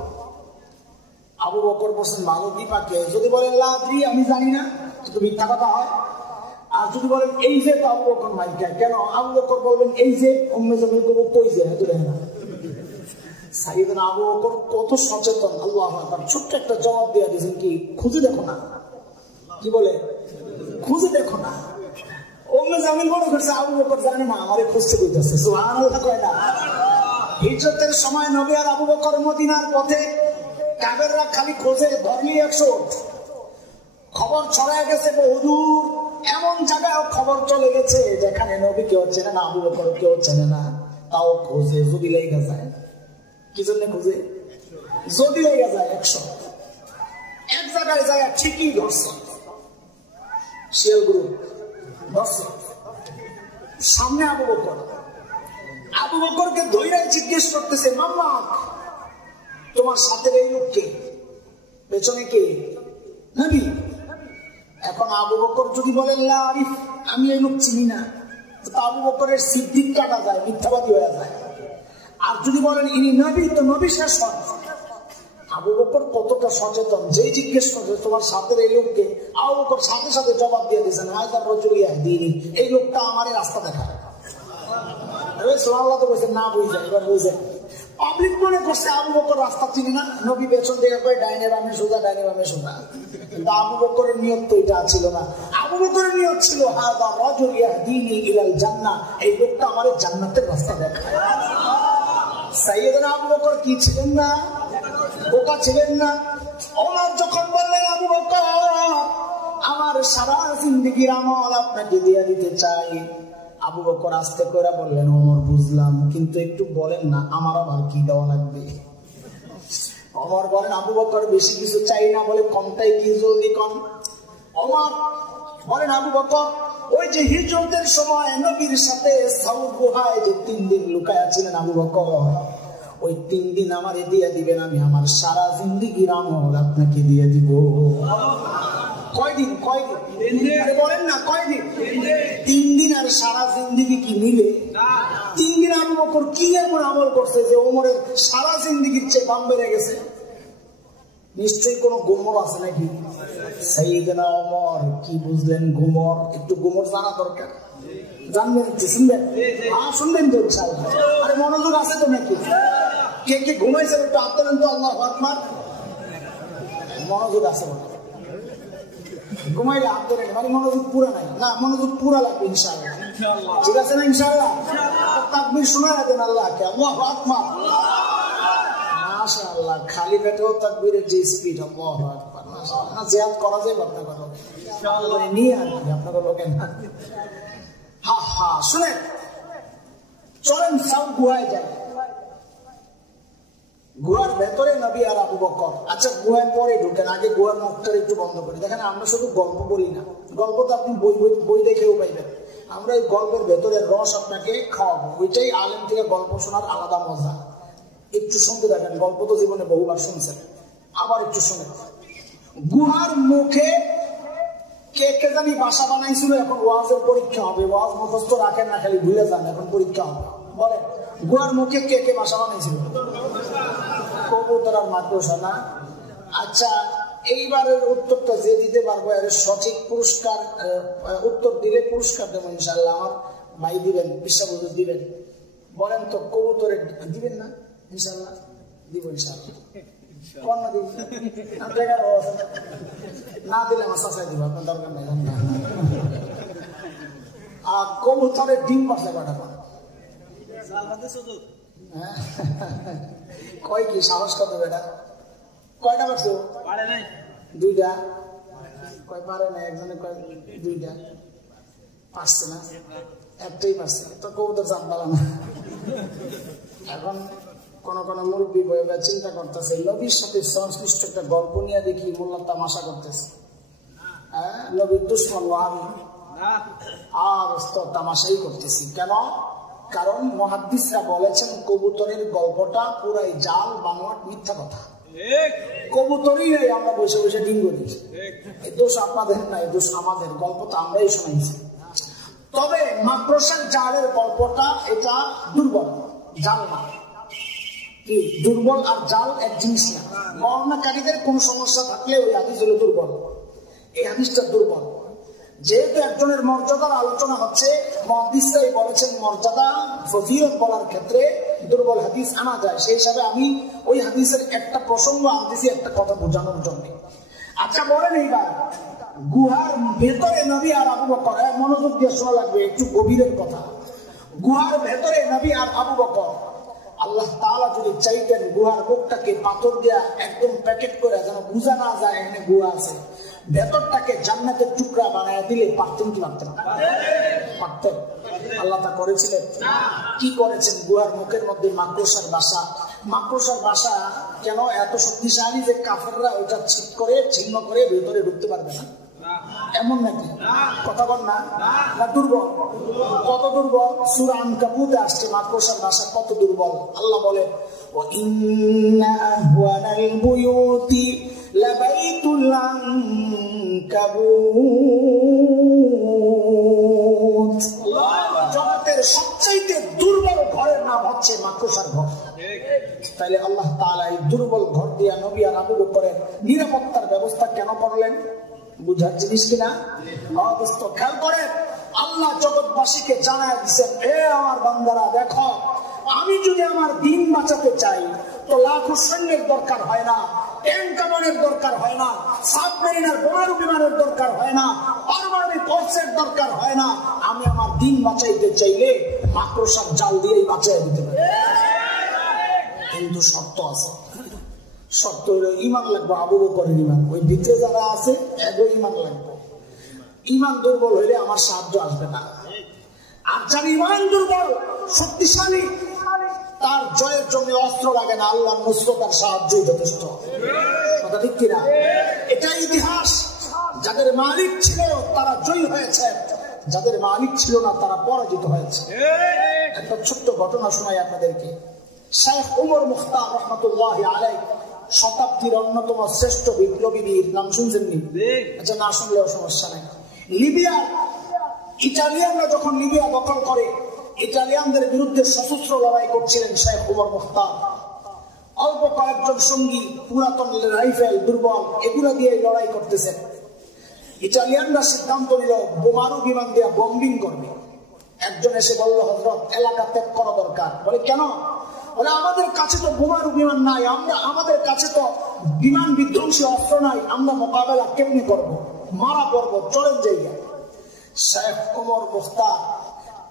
আবু বকর বলছেন, ভালো বিপাকে। যদি বলেন লাদ্রি, আমি জানি না, তো মিথ্যা কথা হয়। আর যদি বলেন এই যে, তো আবু বকর মাইর খায়। কেন? আবু বকর বলবেন এই যে, উম্মে জামিল করবো কই যে, এত দেখে না। সাইয়েদনা আবু বকর কত সচেতন, আল্লাহু আকবার। ছোট্ট একটা জবাব দিয়ে দিয়েছেন, কি খুঁজে দেখো না। কি বলে? খুঁজে দেখো না। উম্মে জামিল মনে করছে আবু বকর জানে না, আমারে খুঁজতে কইতাছে। সুবহানাল্লাহ কয় না। হিজরতের সময় নবী আর আবু বকর মদিনার পথে কাফেররা খালি খোঁজে, ধরলি 100, খবর ছড়ায় গেছে বহুদূর, এমন জায়গায় খবর চলে গেছে যেখানে নবী কেউ চেনে না, আবু বকর কেউ চেনে না, তাও খোঁজে। যদি লেগে যায়, কি জন্য খোঁজে? যদি লেগে যায় 100, এক জায়গায় যায় ঠিকই ধরছে, শিয়াল গ্রুপ ধরছে, সামনে আবু বকর। আবু বকরকে ধৈর্য জিজ্ঞেস করতেছে, মাম্মা তোমার সাথে এই লোককে, পেছনে কে? নবী। এখন আবু বকর যদি বলেন লা আরিফ, আমি এই লোক চিনি না, তো আবু বকরের সিদ্দিক কাটা যায়, মিথ্যাবাদী হয়ে যায়। আর যদি বলেন ইনি নবী, তো নবী শেষ হয়। আবু বকর কতটা সচেতন, যেই জিজ্ঞেস করছে তোমার সাথে এই লোককে, আবু বকর সাথে সাথে জবাব দিয়ে দিয়েছেন, হায়দার রজুলিয়া দিনী, এই লোকটা আমারই রাস্তা দেখায়। সুবহানাল্লাহ তো বলছেন না, বুঝছেন, এবার বুঝছেন। পাবলিক মনে করছে আবু বকর রাস্তা চিনি না, নবী পেছন থেকে কয় ডাইনে বামে সোজা, ডাইনে বামে সোজা। কিন্তু আবু বকরের নিয়ত তো এটা ছিল না। আবু বকরের নিয়ত ছিল হাযা রাজুল ইয়াহদিনি ইলাল জান্নাহ, এই লোকটা আমারে জান্নাতের রাস্তা দেখায়। সাইয়েদনা আবু বকর কি ছিলেন না? বোকা ছিলেন না? ওমর যখন বললেন আবু বকর আমার সারা জিন্দেগির আমল আপনাকে দিয়ে দিতে চাই, আবু বকর আস্তে করে বললেন, ওমর বুঝলাম, কিন্তু একটু বলেন না আমার আবার কি দেওয়া লাগবে। ওমর বলেন, আবু বকর বেশি কিছু চাই না, বলে কমটাই কি, জলদি কম। ওমর বলেন, আবু বকর ওই যে হিজরতের সময় নবীর সাথে সাউর গুহায় যে 3 দিন লুকায়া ছিলেন আবু বকর, ওই 3 দিন আমারে দিয়ে দিবেন, আমি আমার সারা জিন্দেগির আমল আপনাকে দিয়ে দিব। কয়দিন? বলেন না কয়দিন? 3 দিন। আর সারা জিন্দেগি কি মিলে? 3 দিন আবু বকর কি এমন আমল করছে যে ওমরের সারা জিন্দেগির চেয়ে দাম বেড়ে গেছে? নিশ্চয়ই কোন গোমর আছে নাকি? সাইয়েদনা ওমর কি বুঝলেন গোমর? একটু গোমর জানা দরকার, জানবেন, একটু শুনবেন। শুনবেন তো ইনশাআল্লাহ। আরে মনোযোগ আছে তো নাকি? কে কে ঘুমাইছেন একটু হাত তোলেন তো, আল্লাহু আকবার। মনোযোগ আছে বলে ঘুমাইলে হাত ধরেন, মানে মনোযোগ পুরা নাই না, মনোযোগ পুরা লাগবে ইনশাআল্লাহ। ঠিক আছে না ইনশাআল্লাহ? তাকবীর শোনা দেন আল্লাহকে, আল্লাহু আকবার। মাশাআল্লাহ, খালি পেটেও তাকবীরের যে স্পিড, আল্লাহু আকবার। মাশাআল্লাহ, না জিয়াদ করা যায় আপনাদের কথা ইনশাআল্লাহ, নিয়ে আর আপনাদের লোকের না। শুনেন, চলেন সাউথ গুহায় যাই। গুহার ভেতরে নবী আর আবু বকর। আচ্ছা, গুহায় পরে ঢুকেন, আগে গুহার মুখটা একটু বন্ধ করি। দেখেন, আমরা শুধু গল্প বলি না, গল্প তো আপনি বই দেখেও পাইবেন। আমরা এই গল্পের ভেতরের রস আপনাকে খাওয়াবো, ওইটাই আলেম থেকে গল্প শোনার আলাদা মজা। একটু শুনতে দেখেন, গল্প তো জীবনে বহুবার শুনছেন, আবার একটু শুনেন। গুহার মুখে কে কে জানি বাসা বানাইছিল, এখন ওয়াজের পরীক্ষা হবে। ওয়াজ মুখস্থ রাখেন না, খালি ভুলে যান, এখন পরীক্ষা হবে। বলেন, গুহার মুখে কে কে বাসা বানাইছিল? কবুতর আর মাকড়সা না? আচ্ছা, এইবারের উত্তরটা যে দিতে পারবো এর সঠিক পুরস্কার, উত্তর দিলে পুরস্কার দেবো ইনশাআল্লাহ। আমার ভাই দিবেন, বিশ্বাবুজুর দিবেন। বলেন তো, কবুতরের দিবেন না? ইনশাআল্লাহ দিব, ইনশাআল্লাহ। কন্যা দিবেন না? দিলে আমার চাচাই দিব, আপনার দরকার নাই। আর কবুতরের ডিম পাশে পাঠাবো। কয় কি সাহস কত বেটা? কয়টা পারছো? 2টা। কয় পারে না? একজনে কয় 2টা পারছে না, একটাই পারছে। তো কবুতর চাপ পালা না। এখন কোন কোন মুরব্বী বয়ে চিন্তা করতেছে, নবীর সাথে সংশ্লিষ্ট একটা গল্প নিয়ে দেখি মোল্লা তামাশা করতেছে। নবীর দুশ্মন আমি আর তামাশাই করতেছি কেন? কারণ মুহাদ্দিসরা বলেছেন কবুতরের গল্পটা পুরাই জাল, বানোয়াট, মিথ্যা কথা। কবুতরই আমরা বসে বসে ডিম করি। এই দোষ আপনাদের না, এই দোষ আমাদের। গল্প তো আমরাই শোনাইছি। তবে মাকড়সার জালের গল্পটা এটা দুর্বল, জাল না। কি দুর্বল আর জাল এক জিনিস না। বর্ণনাকারীদের কোন সমস্যা থাকলে ওই হাদিস হলো দুর্বল, এই হাদিসটা দুর্বল। যেহেতু একজনের মর্যাদার আলোচনা হচ্ছে, মুহাদ্দিসরাই বলেছেন মর্যাদা ফজিলত বলার ক্ষেত্রে দুর্বল হাদিস আনা যায়। সেই হিসাবে আমি ওই হাদিসের একটা প্রসঙ্গ আনতেছি একটা কথা বোঝানোর জন্য। আচ্ছা বলেন, এইবার গুহার ভেতরে নবী আর আবু বকর, মনোযোগ দিয়ে শোনা লাগবে, একটু গভীরের কথা। গুহার ভেতরে নবী আর আবু বকর, আল্লাহ তাআলা যদি চাইতেন গুহার মুখটাকে পাথর দিয়া একদম প্যাকেট করে যেন বোঝা না যায় এখানে গুহা আছে, ভেতরটাকে জান্নাতের টুকরা বানায় দিলে পারতেন কি পারতেন? পারতেন। আল্লাহ তা করেছিলেন? কি করেছেন? গুহার মুখের মধ্যে মাকড়সার বাসা। মাকড়সার বাসা কেন এত শক্তিশালী যে কাফেররা ওটা ছিন্ন করে ভেতরে ঢুকতে পারবে না? এমন নাকি? কথা বল না, না দুর্বল? কত দুর্বল? সূরা আনকাবুতে আসছে মাকড়সার বাসা কত দুর্বল। আল্লাহ বলেন ওয়া ইন্না আহওয়ানাল বুয়ুতি লাবাইতুল আনকাবুত। জগতের সবচেয়ে দুর্বল ঘরের নাম হচ্ছে মাকড়সার ঘর। তাইলে আল্লাহ তাআলা এই দুর্বল ঘর দিয়া নবী আর আবু বকরের নিরাপত্তার ব্যবস্থা কেন করলেন? বুঝার জিনিস কিনা? অবস্থা খেয়াল করেন। আল্লাহ জগৎবাসীকে জানায় দিচ্ছেন, এ আমার বান্দারা দেখো, আমি যদি আমার দিন বাঁচাতে চাই তো লাখো সৈন্যের দরকার হয় না, ট্যাঙ্ক কামানের দরকার হয় না, সাবমেরিনের বোমারু বিমানের দরকার হয় না, পারমাণবিক অস্ত্রের দরকার হয় না। আমি আমার দিন বাঁচাইতে চাইলে মাকড়সার জাল দিয়েই বাঁচাই দিতে পারি। কিন্তু শর্ত আছে। শর্ত হলো ঈমান লাগবে আবু বকরের ঈমান। ওই ভিতরে যারা আছে এগো ঈমান লাগবে। ঈমান দুর্বল হইলে আমার সাহায্য আসবে না। আর যার ঈমান দুর্বল শক্তিশালী তার জয়ের জন্য অস্ত্র লাগে না, আল্লাহর নুসরত আর সাহায্যই যথেষ্ট। কথা ঠিক কিনা? এটা ইতিহাস। যাদের মালিক ছিল তারা জয়ী হয়েছে, যাদের মালিক ছিল না তারা পরাজিত হয়েছে। একটা ছোট্ট ঘটনা শোনাই আপনাদেরকে। শেখ উমর মুখতার রহমতুল্লাহি আলাইহি শতাব্দীর অন্যতম শ্রেষ্ঠ বিপ্লবী বীর, নাম শুনছেন নি? আচ্ছা, না শুনলেও সমস্যা নাই। লিবিয়া, ইটালিয়ানরা যখন লিবিয়া দখল করে, ইটালিয়ানদের বিরুদ্ধে সশস্ত্র লড়াই করছিলেন শেখ উমর মুখতার। অল্প কয়েকজন সঙ্গী, পুরাতন রাইফেল, দুর্বল, এগুলো দিয়ে লড়াই করতেছেন। ইটালিয়ানরা সিদ্ধান্ত নিল বোমারু বিমান দিয়ে বম্বিং করবে। একজন এসে বলল, হযরত, এলাকা ত্যাগ করা দরকার। বলে কেন? বলে আমাদের কাছে তো বোমারু বিমান নাই, আমাদের কাছে তো বিমান বিধ্বংসী অস্ত্র নাই, আমরা মোকাবেলা কেমনি করবো? মারা পড়বো, চলেন জায়গায়। শেখ ওমর মুখতার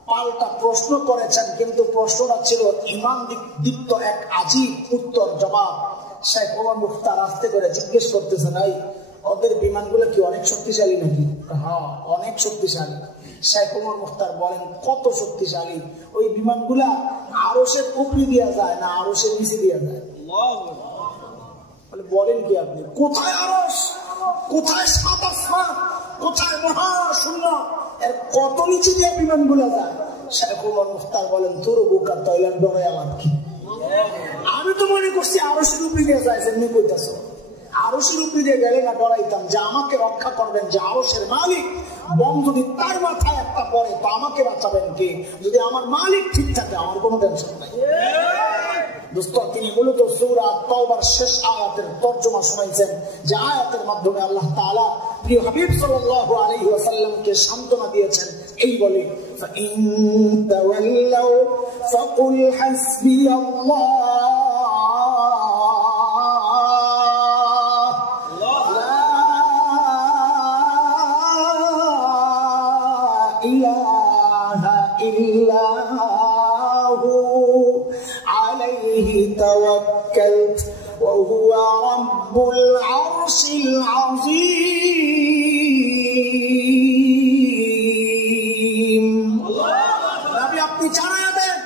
পাল্টা প্রশ্ন করেছেন, কিন্তু প্রশ্নটা ছিল ঈমান দীপ্ত এক আজীব উত্তর জবাব। শেখ ওমর মুখতার আস্তে করে জিজ্ঞেস করতেছেন, এই ওদের বিমানগুলো কি অনেক শক্তিশালী নাকি? হ্যাঁ, অনেক শক্তিশালী। শেখ ওমর মুখতার বলেন, কত শক্তিশালী? ওই বিমানগুলা আরশের উপরে দেওয়া যায় না আরশের নিচে দেওয়া যায়। বলেন কি আপনি? কোথায় আরশ, কোথায় সাত আসমান, কোথায় মহাশূন্য, এর কত নিচে দিয়ে বিমানগুলা যায়? শেখ ওমর মুখতার বলেন, তোর বুকার তৈলেন ডরে আলাপ কি? আমি তো মনে করছি আরশের উপরে দিয়ে যায়। এমনি কইতাছ আরশের উপরে দিয়ে গেলে না ডরাইতাম যে আমাকে রক্ষা করবেন, যে আরশের মালিক। বম যদি তার মাথায় একটা পড়ে তো আমাকে বাঁচাবেন কে? যদি আমার মালিক ঠিক থাকে আমার কোনো টেনশন নাই। দোস্ত, তিনি মূলত সূরা তাওবার শেষ আয়াতের তরজমা শোনাইছেন, যে আয়াতের মাধ্যমে আল্লাহ তাআলা প্রিয় হাবিব সাল্লাল্লাহু আলাইহি ওয়াসাল্লামকে সান্ত্বনা দিয়েছেন এই বলে, ফাইন তাওয়াল্লাউ ফাকুল হাসবিয়াল্লাহ توكلت وهو رب العرش العظيم। নবী, আপনি জানায়া দেন,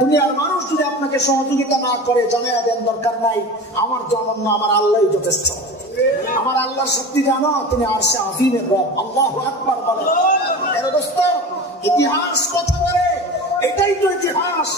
দুনিয়ার মানুষ যদি আপনাকে সহযোগিতা না করে, জানায়া দেন দরকার নাই, আমার জন্য আমার আল্লাহই যথেষ্ট। আমার আল্লাহর শক্তি জানো, তিনি আরশে আযীমের রব। আল্লাহু আকবার বলেন। এর দোস্ত, ইতিহাস কথা বলে, এটাই তো ইতিহাস।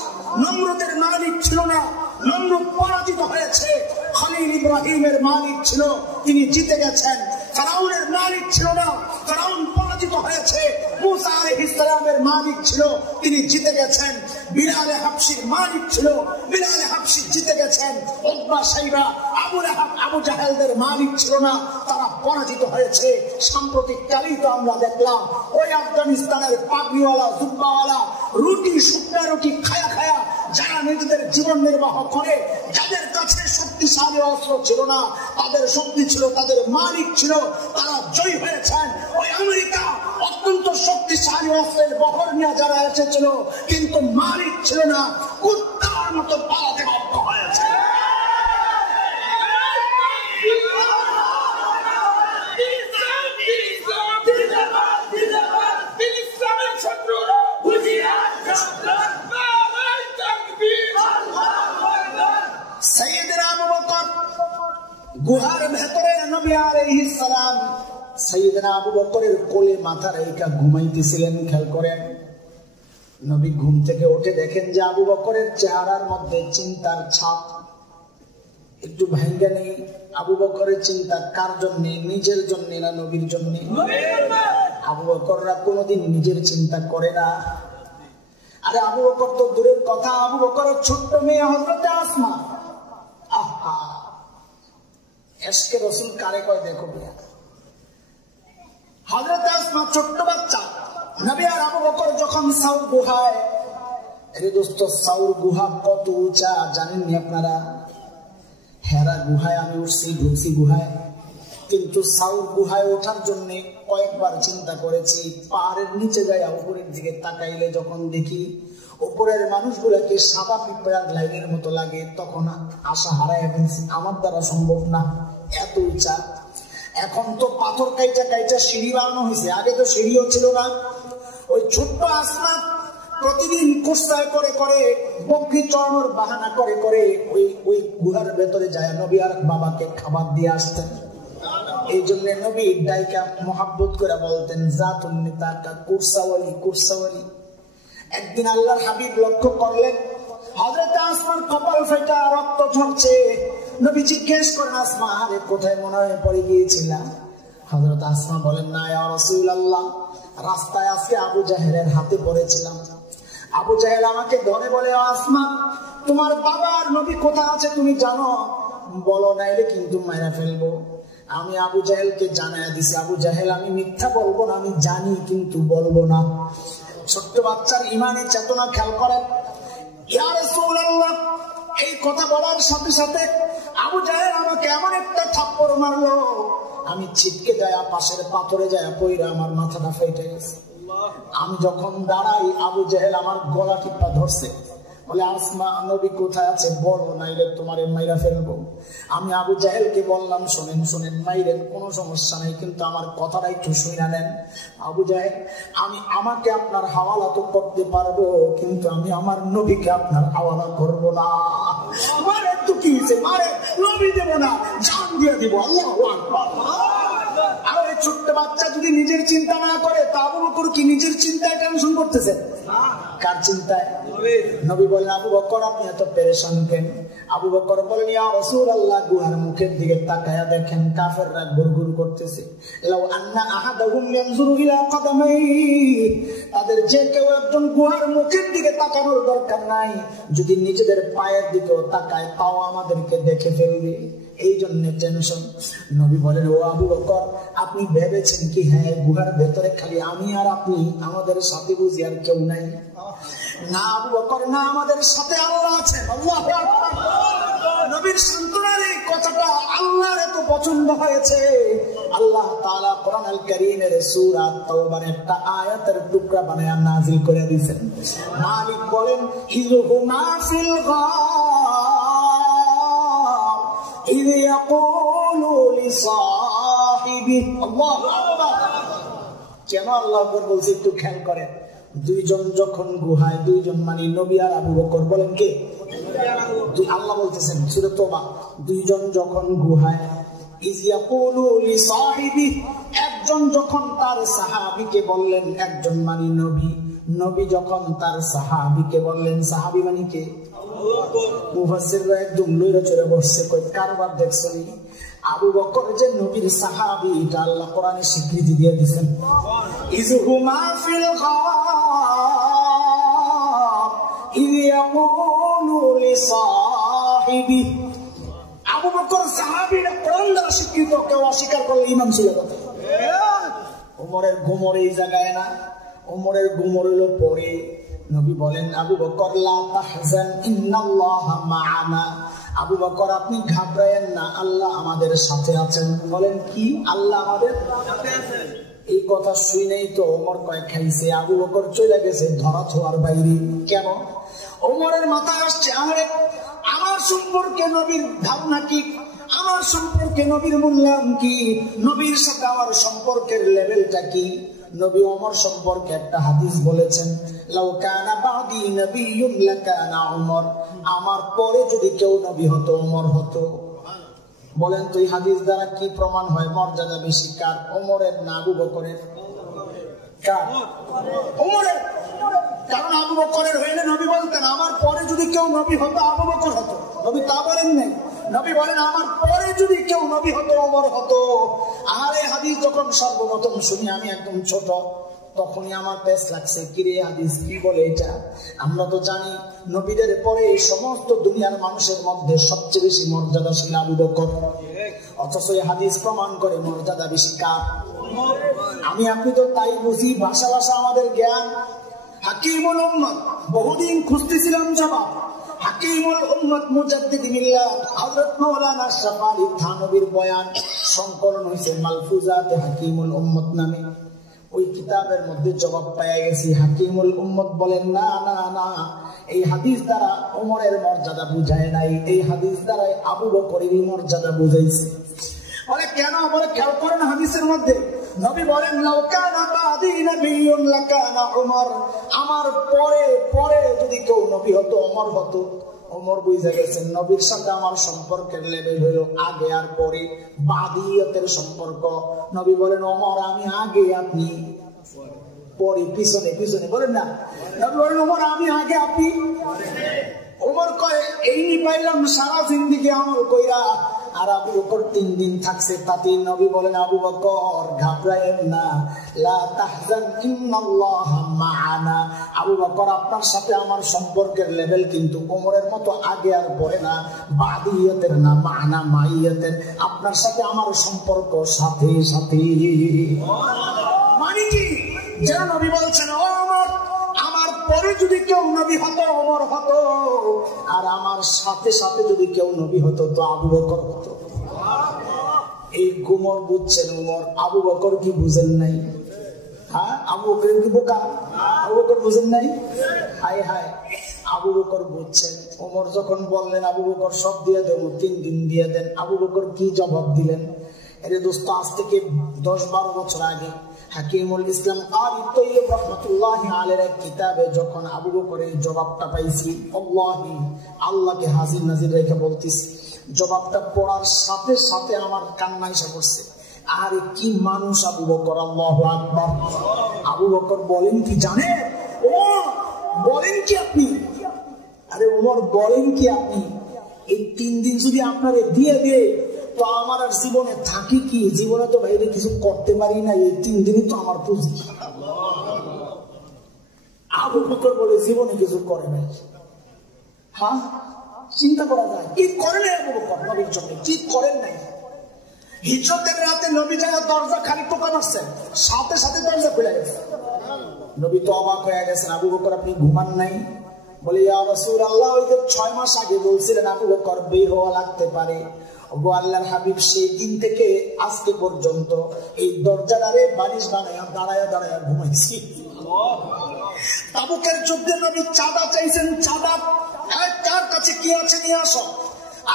নমরুদের মালিক ছিল না, নমরুদ পরাজিত হয়েছে। খলিল ইব্রাহিমের মালিক ছিল, তিনি জিতে গেছেন। ফেরাউনের মালিক ছিল না, ফেরাউন পরাজিত হয়েছে। মুসা আলাইহিস সালামের মালিক ছিল, তিনি জিতে গেছেন। বিলালে হাবশির মালিক ছিল, বিলালে হাবশি জিতে গেছেন। উতবা, শাইবা, আবু লাহাব, আবু জাহেলদের মালিক ছিল না, তারা পরাজিত হয়েছে। সাম্প্রতিক কালেই তো আমরা দেখলাম ওই আফগানিস্তানের পাগড়িওয়ালা, জুব্বাওয়ালা, রুটি, শুকনা রুটি খায়া খায়া যারা নিজেদের জীবন নির্বাহ করে, যাদের কাছে শক্তিশালী অস্ত্র ছিল না, তাদের শক্তি ছিল, তাদের মালিক ছিল, তারা জয়ী হয়েছেন। ওই আমেরিকা অত্যন্ত শক্তিশালী শক্তিশালী অস্ত্রের বহর নিয়ে যারা এসেছিল, কিন্তু মালিক ছিল না, কুত্তার মতো পালাতে বাধ্য হয়েছে। সাইয়েদনা আবু বকর গুহার ভেতরে নবী আলাইহিস সালাম সাইয়েদনা আবু বকরের কোলে মাথা রেখে ঘুমাইতেছিলেন। খেয়াল করেন, নবী ঘুম থেকে উঠে দেখেন যে আবু বকরের চেহারার মধ্যে চিন্তার ছাপ একটু ভাঙ্গা নেই। আবু বকরের চিন্তা কার জন্য? নিজের জন্য না নবীর জন্য? আবু বকররা কোনোদিন নিজের চিন্তা করে না। আরে আবু বকর তো দূরের কথা, আবু বকরের ছোট্ট মেয়ে হযরত আসমা, আহা এশকে রাসূল কারে কয় দেখো মিয়া, হযরত আসমা ছোট্ট বাচ্চা। নবী আর আবু বকর যখন সাউর গুহায়, আরে দোস্ত সাউর গুহা কত উঁচা জানেন নি আপনারা? হেরা গুহায় আমি উঠছি, ঢুকছি গুহায়, কিন্তু সাউর গুহায় ওঠার জন্য কয়েকবার চিন্তা করেছি। পাহাড়ের নিচে যায় উপরের দিকে তাকাইলে যখন দেখি উপরের মানুষগুলোকে সাদা পিঁপড়ার লাইনের মতো লাগে, তখন আশা হারায় ফেলছি, আমার দ্বারা সম্ভব না, এত উঁচা। এখন তো পাথর কাইটা কাইটা সিঁড়ি বানানো হয়েছে, আগে তো সিঁড়িও ছিল না। ওই ছোট্ট আসমা প্রতিদিন কুস্তায় করে করে বকরি চড়ানোর বাহানা করে করে ওই গুহার ভেতরে যায় নবী আর বাবাকে খাবার দিয়ে আসতেন। এই জন্য নবী ডাইকা মোহাব্বত করে বলতেন জাতুন নিতাকা কুরসাওয়ালি কুরসাওয়ালি। একদিন আল্লাহর হাবিব লক্ষ্য করলেন হযরত আসমার কপাল ফেটা রক্ত ঝরছে। নবী জিজ্ঞেস করেন আসমা, আরে কোথায় মনে হয় পড়ে গিয়েছিলা? হযরত আসমা বলেন, না ইয়া রাসূলুল্লাহ, রাস্তায় আজকে আবু জাহেলের হাতে পড়েছিলাম। আবু জাহেল আমাকে ধরে বলে, আসমা তোমার বাবা আর নবী কোথায় আছে তুমি জানো? বলো, নাইলে কিন্তু মাইরা ফেলবো। আমি আবু জাহেলকে জানায়া দিছি, আবু জাহেল আমি মিথ্যা বলবো না, আমি জানি কিন্তু বলবো না। ছোট্ট বাচ্চার ইমানের চেতনা খেয়াল করেন। ইয়া রাসূলুল্লাহ, এই কথা বলার সাথে সাথে আবু জাহেল আমাকে এমন একটা থাপ্পড় মারলো, আমি ছিটকে যায় পাশের পাথরে যায় পইরা আমার মাথাটা ফেটে গেছে। আমি যখন দাঁড়াই আবু জাহেল আমার গলা টিপা ধরছে, বলে আসমা নবী কোথায় আছে বলো, নাইলে তোমারে মাইরা ফেলবো। আমি আবু জাহেলকে বললাম, শোনেন শোনেন, মাইরেন কোনো সমস্যা নাই, কিন্তু আমার কথাটা একটু শুনে নেন। আবু জাহেল, আমি আমাকে আপনার হাওয়ালা তো করতে পারবো, কিন্তু আমি আমার নবীকে আপনার হাওয়ালা করবো না। মারে তো কি হয়েছে, মারে নবী দেবো না, জান দিয়ে দিব। আল্লাহু আকবার। আর ওই ছোট্ট বাচ্চা যদি নিজের চিন্তা না করে, তা আবু বকর কি নিজের চিন্তায় টেনশন করতেছে? কার চিন্তায়? নবী বলেন, আবু বকর আপনি এত পেরেশান কেন? আবু বকর বলেন, ইয়া রাসূলুল্লাহ, গুহার মুখের দিকে তাকায়া দেখেন কাফেররা গুরগুর করতেছে। লাউ আন্না আহাদাহুম ইয়ানজুরু ইলা কদামাইহি, তাদের যে কেউ একজন গুহার মুখের দিকে তাকানোর দরকার নাই, যদি নিজেদের পায়ের দিকেও তাকায় তাও আমাদেরকে দেখে ফেলবে। এই জন্য টেনশন। নবী বলেন, ও আবু বকর আপনি ভেবেছেন কি হ্যাঁ গুহার ভেতরে খালি আমি আর আপনি, আমাদের সাথে বুঝি আর কেউ নাই? না আবু বকর না, আমাদের সাথে আল্লাহ আছেন। আল্লাহু আকবার। নবীর সান্তনার এই কথাটা আল্লাহর এত পছন্দ হয়েছে, আল্লাহ তাআলা কোরআন আল কারীমের সূরা তাওবার একটা আয়াতের টুকরা বানায়া নাযিল করে দিয়েছেন। মালিক বলেন, ইযহুমা ফিল গার ইয ইয়াকুলু লিসাহিবিহি। আল্লাহু আকবার। কেন আল্লাহ আকবার বলছে একটু খেয়াল করেন। দুইজন যখন গুহায়, দুইজন মানে নবী আর আবু বকর, বলেন কে? আল্লাহ বলতেছেন সূরা তাওবা, দুইজন যখন গুহায়, ইয ইয়াকুলু লিসাহিবিহি, একজন যখন তার সাহাবীকে বললেন, একজন মানে নবী, নবী যখন তার সাহাবীকে বললেন, সাহাবী মানে কে? মুফাসসিররা একদম লইরা চড়ে বসছে, কই কারবার দেখছনি? আবু বকর যে নবীর সাহাবী, এটা আল্লাহ কোরআনে স্বীকৃতি দিয়ে দিয়েছেন। ইযহুমা ফিল গার ইয ইয়াকুলু লিসাহিবিহি। আবু বকর সাহাবীরা কোরআন দ্বারা স্বীকৃত, কেউ অস্বীকার করলে ঈমান ছিল কথা। ওমরের গোমর এই জায়গায় না, ওমরের গোমর হলো পরে। নবী বলেন, আবু বকর লা তাহজান ইন্নাল্লাহা মা'ানা। আবু বকর আপনি ঘাবড়ায়েন না, আল্লাহ আমাদের সাথে আছেন। বলেন কি? আল্লাহ আমাদের সাথে আছেন। এই কথা শুনেই তো ওমর কয় খাইছে, আবু বকর চলে গেছে ধরা ছোঁয়ার বাইরে। কেন? ওমরের মাথায় আসছে, আমার সম্পর্কে নবীর ধারণা কি, আমার সম্পর্কে নবীর মূল্যায়ন কি, নবীর সাথে আমার সম্পর্কের লেভেলটা কি। নবী ওমর সম্পর্কে একটা হাদিস বলেছেন, লাউ কানা বাদি নবিয়্যুন লাকানা ওমর, আমার পরে যদি কেউ নবী হতো ওমর হতো। বলেন তো এই হাদিস দ্বারা কি প্রমাণ হয় মর্যাদা বেশি কার, ওমরের না আবু বকরের? কার? ওমরের। কারণ আবু বকরের হইলে নবী বলতেন আমার পরে যদি কেউ নবী হতো আবু বকর হতো। নবী তা বলেন নাই, নবী বলেন আমার পরে যদি কেউ নবী হতো ওমর হতো। আর এই হাদিস যখন সর্বপ্রথম শুনি আমি একদম ছোট, তখনই আমার পেশ লাগছে, কিরে হাদিস কি বলে এটা? আমরা তো জানি নবীদের পরে এই সমস্ত দুনিয়ার মানুষের মধ্যে সবচেয়ে বেশি মর্যাদাশীল আবু বকর, অথচ এই হাদিস প্রমাণ করে মর্যাদা বেশি কার? আমি আপনি তো তাই বুঝি, ভাষা ভাষা আমাদের জ্ঞান। হাকিমুল উম্মত, বহুদিন খুঁজতেছিলাম জবাব। হাকিমুল উম্মত মুজাদ্দিদ মিল্লাহ হযরত মাওলানা শাফাঈ থানবীর বয়ান সংকলন হয়েছে মালফুজাতে হাকিমুল উম্মত নামে। ওই কিতাবের মধ্যে জবাব পাওয়া গেছি। হাকিমুল উম্মত বলেন না না না, এই হাদিস দ্বারা ওমরের মর্যাদা বুঝায় নাই, এই হাদিস দ্বারা আবু বকরের মর্যাদা বুঝাইছে। বলে কেন? বলে খেয়াল করেন হাদিসের মধ্যে নবী বলেন লাউ কানা বাদি নবিয়্যুন লাকানা ওমর, আমার পরে পরে যদি কেউ নবী হতো ওমর হতো। ওমর বুঝে গেছেন নবীর সাথে আমার সম্পর্কের লেভেল হলো আগে আর পরে, বাদিয়তের সম্পর্ক। নবী বলেন ওমর আমি আগে আপনি পরে, পিছনে পিছনে বলেন না। নবী বলেন ওমর আমি আগে আপনি। ওমর কয় এই পাইলাম সারা জিন্দেগি আমল কইরা, আর আবু বকর 3 দিন থাকছে তাতে। নবী বলেন আবু বকর ঘাবড়ায়েন না, লা তাহজান ইন্নাল্লাহা মা'ানা। আবু বকর আপনার সাথে আমার সম্পর্কের লেভেল কিন্তু ওমরের মতো আগে আর পরে না, বাদিয়াতের না, মা'ানা মাইয়াতের। আপনার সাথে আমার সম্পর্ক সাথে সাথে। মানে কি? যেন নবী বলছেন ও ওমর, আমার পরে যদি কেউ নবী হতো ওমর হতো, আর আমার সাথে সাথে যদি কেউ নবী হতো তো আবু বকর হতো। এই গুমর বুঝছেন ওমর, আবু বকর কি বুঝেন নাই? হ্যাঁ, আবু বকর কি বোকা? আবু বকর বুঝেন নাই? হায় হায়, আবু বকর বুঝছেন। ওমর যখন বললেন আবু বকর সব দিয়ে দেবো, 3 দিন দিয়ে দেন, আবু বকর কি জবাব দিলেন? এর দোস্ত আজ থেকে 10-12 বছর আগে হাকিমুল ইসলাম কারি তৈয়ব রাহমাতুল্লাহি আলাইহির এক কিতাবে যখন আবু বকরের জবাবটা পাইছি, আল্লাহি আল্লাহকে হাজির নাজির রেখে বলতেছি, জবাবটা পড়ার সাথে সাথে আমার কান্না এসে পড়ছে। আরে কি মানুষ আবু বকর, আল্লাহু আকবার। আবু বকর বলেন কি জানে? ও বলেন কি আপনি? আরে ওমর বলেন কি আপনি? এই 3 দিন যদি আপনারে দিয়ে দেয় তো আমার আর জীবনে থাকি কি? জীবনে তো বাইরে কিছু করতে পারি না, এই 3 দিনই তো আমার পুঁজি। আবু বকর বলে জীবনে কিছু করে নাই। হ্যাঁ, চিন্তা করা যায় কি করে নাই আবু বকর নবীর জন্য, কি করেন নাই? হিজরতের রাতে নবী যারা দরজা খালি টোকা মারছেন, সাথে সাথে দরজা খুলে গেছে। নবী তো অবাক হয়ে গেছেন, আবু বকর আপনি ঘুমান নাই? বলে ইয়া রাসূলুল্লাহ, ওই যে 6 মাস আগে বলছিলেন আবু বকর বের হওয়া লাগতে পারে। ও আল্লাহর হাবিব সেই দিন থেকে আজকে পর্যন্ত এই দরজাটারে বালিশ বানায়া দাঁড়ায়া দাঁড়ায়া ঘুমাইছি। তাবুকের যুদ্ধে নবী চাঁদা চাইছেন, চাঁদা কার কাছে কি আছে নিয়ে আসো।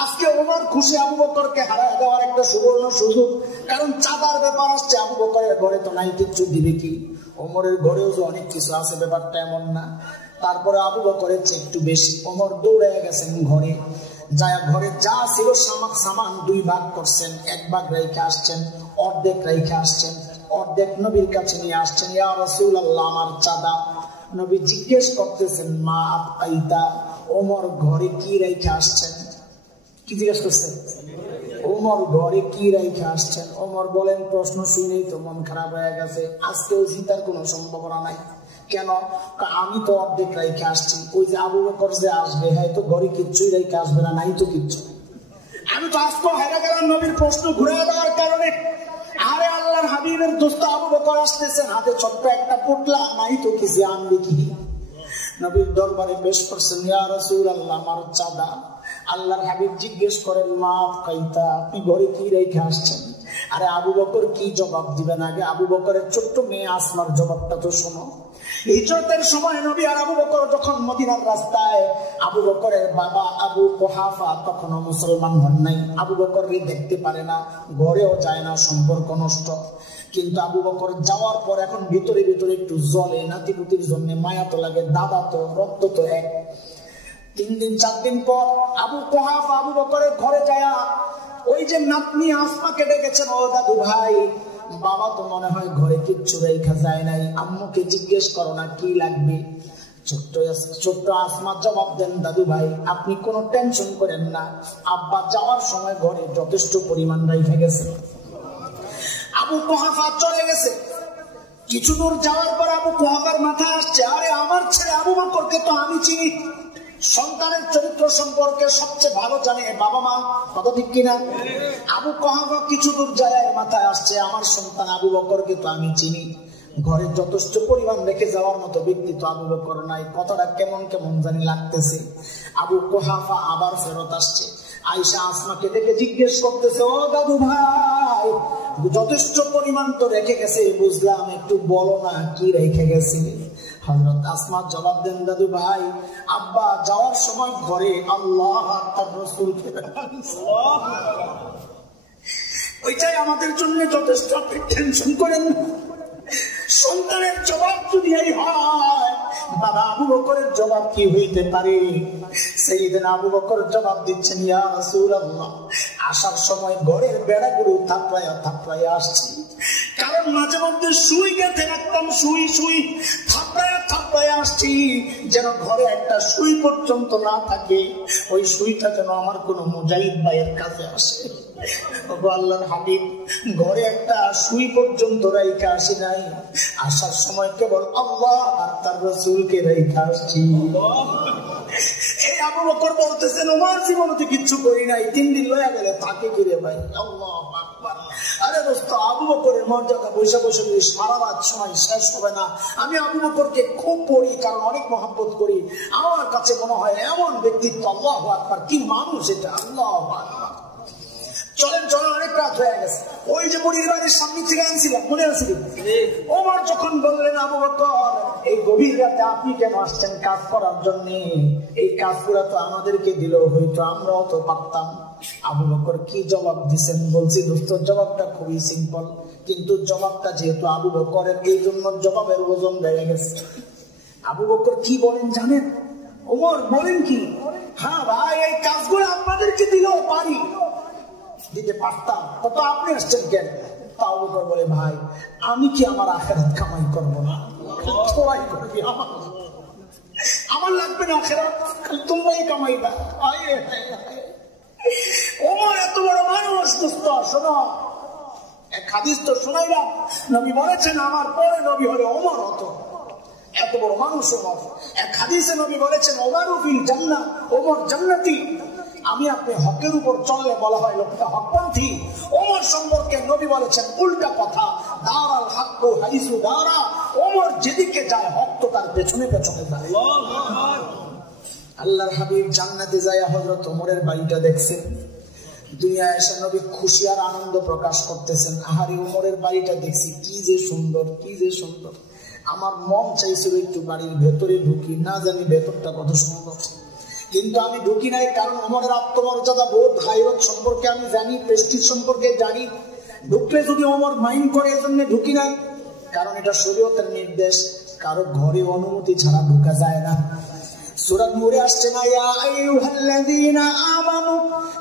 আজকে ওমর খুশি আবু বকরকে হারায় দেওয়ার একটা সুবর্ণ সুযোগ, কারণ চাঁদার ব্যাপার আসছে। আবু বকরের ঘরে তো নাই কিছু, দিবে কি? ওমরের ঘরেও যে অনেক কিছু আছে ব্যাপারটা এমন না। তারপরে আবু বকরের চেয়ে একটু বেশি। ওমর দৌড়ে গেছেন ঘরে, যায় ঘরে যা ছিল সামান 2 ভাগ করছেন, 1 ভাগ রেখে আসছেন, অর্ধেক রেখে আসছেন, অর্ধেক নবীর কাছে নিয়ে আসছেন। ইয়া রাসূলুল্লাহ আমার চাঁদা। নবী জিজ্ঞেস করতেছেন মা আবকাইতা, ওমর ঘরে কি রেখে আসছেন? কি জিজ্ঞেস করছেন? ওমর ঘরে কি রেখে আসছেন? ওমর বলেন প্রশ্ন শুনেই তো মন খারাপ হয়ে গেছে, আজকেও জিতার কোনো সম্ভাবনা নাই। কেন? আমি তো অর্ধেক রেখে আসছি, ওই যে আবু বকর যে আসবে, হ্যাঁ তো ঘরে কিচ্ছুই রেখে আসবে না, নাই তো কিচ্ছু। আমি তো আজকে হেরে গেলাম নবীর প্রশ্ন ঘুরে দেওয়ার কারণে। আরে আল্লাহর হাবিবের দোস্ত আবু বকর আসতেছেন, হাতে ছোট্ট একটা পুটলা, নাই তো কিছু, আনবে কি? নবীর দরবারে পেশ করছেন, ইয়া রাসূলুল্লাহ আমার চাঁদা। আল্লাহর হাবিব জিজ্ঞেস করেন মা আবকাইতা, আপনি ঘরে কি রেখে আসছেন? আরে আবু বকর কি জবাব দিবেন? আগে আবু বকরের ছোট্ট মেয়ে আসমার জবাবটা তো শোনো। হিজরতের সময় নবী আর আবু বকর যখন মদিনার রাস্তায়, আবু বকরের বাবা আবু কুহাফা তখনও মুসলমান হন নাই, আবু বকরকে দেখতে পারে না, ঘরেও যায় না, সম্পর্ক নষ্ট। কিন্তু আবু বকর যাওয়ার পর এখন ভিতরে ভিতরে একটু জ্বলে, নাতিপুতির জন্য মায়া তো লাগে, দাদা তো, রক্ত তো এক। 3 দিন 4 দিন পর আবু কুহাফা আবু বকরের ঘরে যায়, ওই যে নাতনি আসমাকে ডেকেছেন, ও দাদু ভাই, বাবা তো মনে হয় ঘরে কিচ্ছু রেখা যায় নাই, আম্মুকে জিজ্ঞেস করো না কি লাগবে। ছোট্ট আসমা জবাব দেন, দাদু ভাই আপনি কোনো টেনশন করেন না, আব্বা যাওয়ার সময় ঘরে যথেষ্ট পরিমাণ রেখে গেছে। আবু কুহাফা চলে গেছে। কিছু দূর যাওয়ার পর আবু কুহাফার মাথায় আসছে, আরে আমার ছেলে আবু বকরকে তো আমি চিনি, সন্তানের চরিত্র সম্পর্কে সবচেয়ে ভালো জানে বাবা মা, কথা ঠিক কিনা? আবু কুহাফা কিছু দূর যায়, মাথায় আসছে আমার সন্তান আবু বকরকে তো আমি চিনি, ঘরে যথেষ্ট পরিমাণ রেখে যাওয়ার মতো ব্যক্তি তো আবু বকর নাই, কথাটা কেমন কেমন জানি লাগতেছে। আবু কুহাফা আবার ফেরত আসছে, আয়েশা আসমাকে দেখে জিজ্ঞেস করতেছে, ও দাদু ভাই যথেষ্ট পরিমাণ তো রেখে গেছে বুঝলাম, একটু বলো না কি রেখে গেছে। হযরত আসমা জবাব দেন, দাদু ভাই আব্বা যাওয়ার সময় ঘরে আল্লাহ আর তার রাসূলকে ওইটাই আমাদের জন্য যথেষ্ট, আপনি টেনশন করেন না। সন্তানের জবাব যদি এই হয়, বাবা আবু বকরের জবাব কি হইতে পারে? সাইয়েদনা আবু বকর জবাব দিচ্ছেন, ইয়া রাসূলুল্লাহ আসার সময় ঘরের বেড়াগুলো থাপড়ায়া থাপড়ায়া আসছি, কারণ মাঝে মধ্যে সুই গেঁথে রাখতাম, সুই থাপড়ায়া থাপড়ায়া আসছি, যেন ঘরে একটা সুই পর্যন্ত না থাকে, ওই সুইটা যেন আমার কোনো মুজাহিদ ভাইয়ের কাছে আসে। আল্লাহর হাবিব ঘরে একটা সুই পর্যন্ত রাইখা আসি নাই, আসার সময় কেবল আল্লাহ আর তার রাসূলকে রাইখা আসছি। এই আবু বকর বলতেছেন, আমার জীবনে কিচ্ছু করি নাই, 3 দিন লয়া গেলে তাকে কি রে ভাই? আল্লাহু আকবার। আরে দোস্ত, আবু বকরের মর্যাদা বৈশা বৈশা সারা রাত সময় শেষ হবে না। আমি আবু বকরকে খুব পড়ি, কারণ অনেক মহব্বত করি। আমার কাছে মনে হয় এমন ব্যক্তিত্ব, আল্লাহু আকবার, কি মানুষ এটা, আল্লাহু আকবার। চলেন অনেক রাত হয়ে গেছে, ওই যে বুড়ির বাড়ির সামনে থেকে আনছিলাম, মনে আছে? ওমর যখন বললেন, আবু বকর এই গভীর রাতে আপনি কেন আসছেন কাজ করার জন্য? এই কাজগুলো তো আমাদেরকে দিলেও হয়তো আমরাও তো পারতাম। আবু বকর কি জবাব দিচ্ছেন? বলছি দোস্ত, জবাবটা খুবই সিম্পল, কিন্তু জবাবটা যেহেতু আবু বকরের, এই জন্য জবাবের ওজন বেড়ে গেছে। আবু বকর কি বলেন জানেন? ওমর বলেন কি? হ্যাঁ ভাই, এই কাজগুলো আপনাদেরকে দিলেও পারি, দিতে পারতাম, তো আপনি আসছেন কেন? তাও বকর বলে, ভাই আমি কি আমার আখিরাত কামাই করবো না? তোরাই করবি, আমার লাগবে না আখিরাত, তোমরাই কামাইবা। ওমর এত বড় মানুষ, দোস্ত শোনো, এক হাদিস তো শোনাইলাম, নবী বলেছেন আমার পরে নবী হলে ওমর হতো, এত বড় মানুষ ওমর। এক হাদিসে নবী বলেছেন, ওমরু ফিল জান্নাহ, ওমর জান্নাতি। আমি আপনি হকের উপর চললে বলা হয় লোকটা হকপন্থী। ওমর সম্পর্কে নবী বলেছেন উল্টা কথা, দারাল হাক্কু হাইসু দারা, ওমর যেদিকে যায় হক তো তার পেছনে পেছনে যায়। আল্লাহর হাবিব জান্নাতে যায় হযরত ওমরের বাড়িটা দেখছেন, দুনিয়ায় এসে নবী খুশি আর আনন্দ প্রকাশ করতেছেন, আহারে ওমরের বাড়িটা দেখছি কি যে সুন্দর, কি যে সুন্দর, আমার মন চাইছিল একটু বাড়ির ভেতরে ঢুকি, না জানি ভেতরটা কত সুন্দর, কিন্তু আমি ঢুকি নাই, কারণ ওমরের আত্মমর্যাদা বোধ, গায়রত সম্পর্কে আমি জানি, প্রেস্টিজ সম্পর্কে জানি, ঢুকলে যদি ওমর মাইন্ড করে এজন্য ঢুকি নাই, কারণ এটা শরীয়তের নির্দেশ, কারো ঘরে অনুমতি ছাড়া ঢোকা যায় না। সূরা নূরে আসছে না, ইয়া আইয়ুহাল্লাযীনা আমানু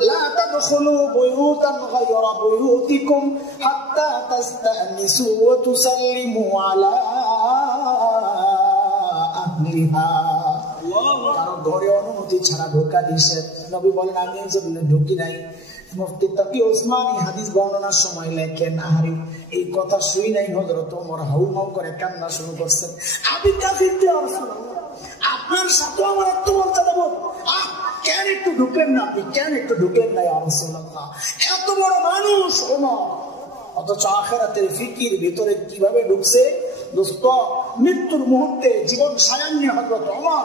লা তাদখুলু বুয়ুতান গায়রা বুয়ুতিকুম হাত্তা তাস্তানিসু ওয়া তুসাল্লিমু আলা আহলিহা। কারো ঘরে অনুমতি ছাড়া ঢোকা নিষেধ। নবী বলেন আমি এই জন্য ঢুকি নাই। মুফতি তাকি ওসমানী হাদিস বর্ণনার সময় লেখেন, আহারে এই কথা শুই নাই হযরত ওমর হাউমাউ করে কান্না শুরু করছেন, আমি কাফির ইয়া রাসূলুল্লাহ, আপনার সাথে আমার আত্মমর্যাদা বোধ, কেন একটু ঢুকলেন না আপনি, কেন একটু ঢুকলেন না ইয়া রাসূলুল্লাহ? এত বড় মানুষ ওমর, অথচ আখিরাতের ফিকির ভিতরে কিভাবে ঢুকছে দোস্ত। মৃত্যুর মুহূর্তে জীবন সায়ান্নে হযরত ওমর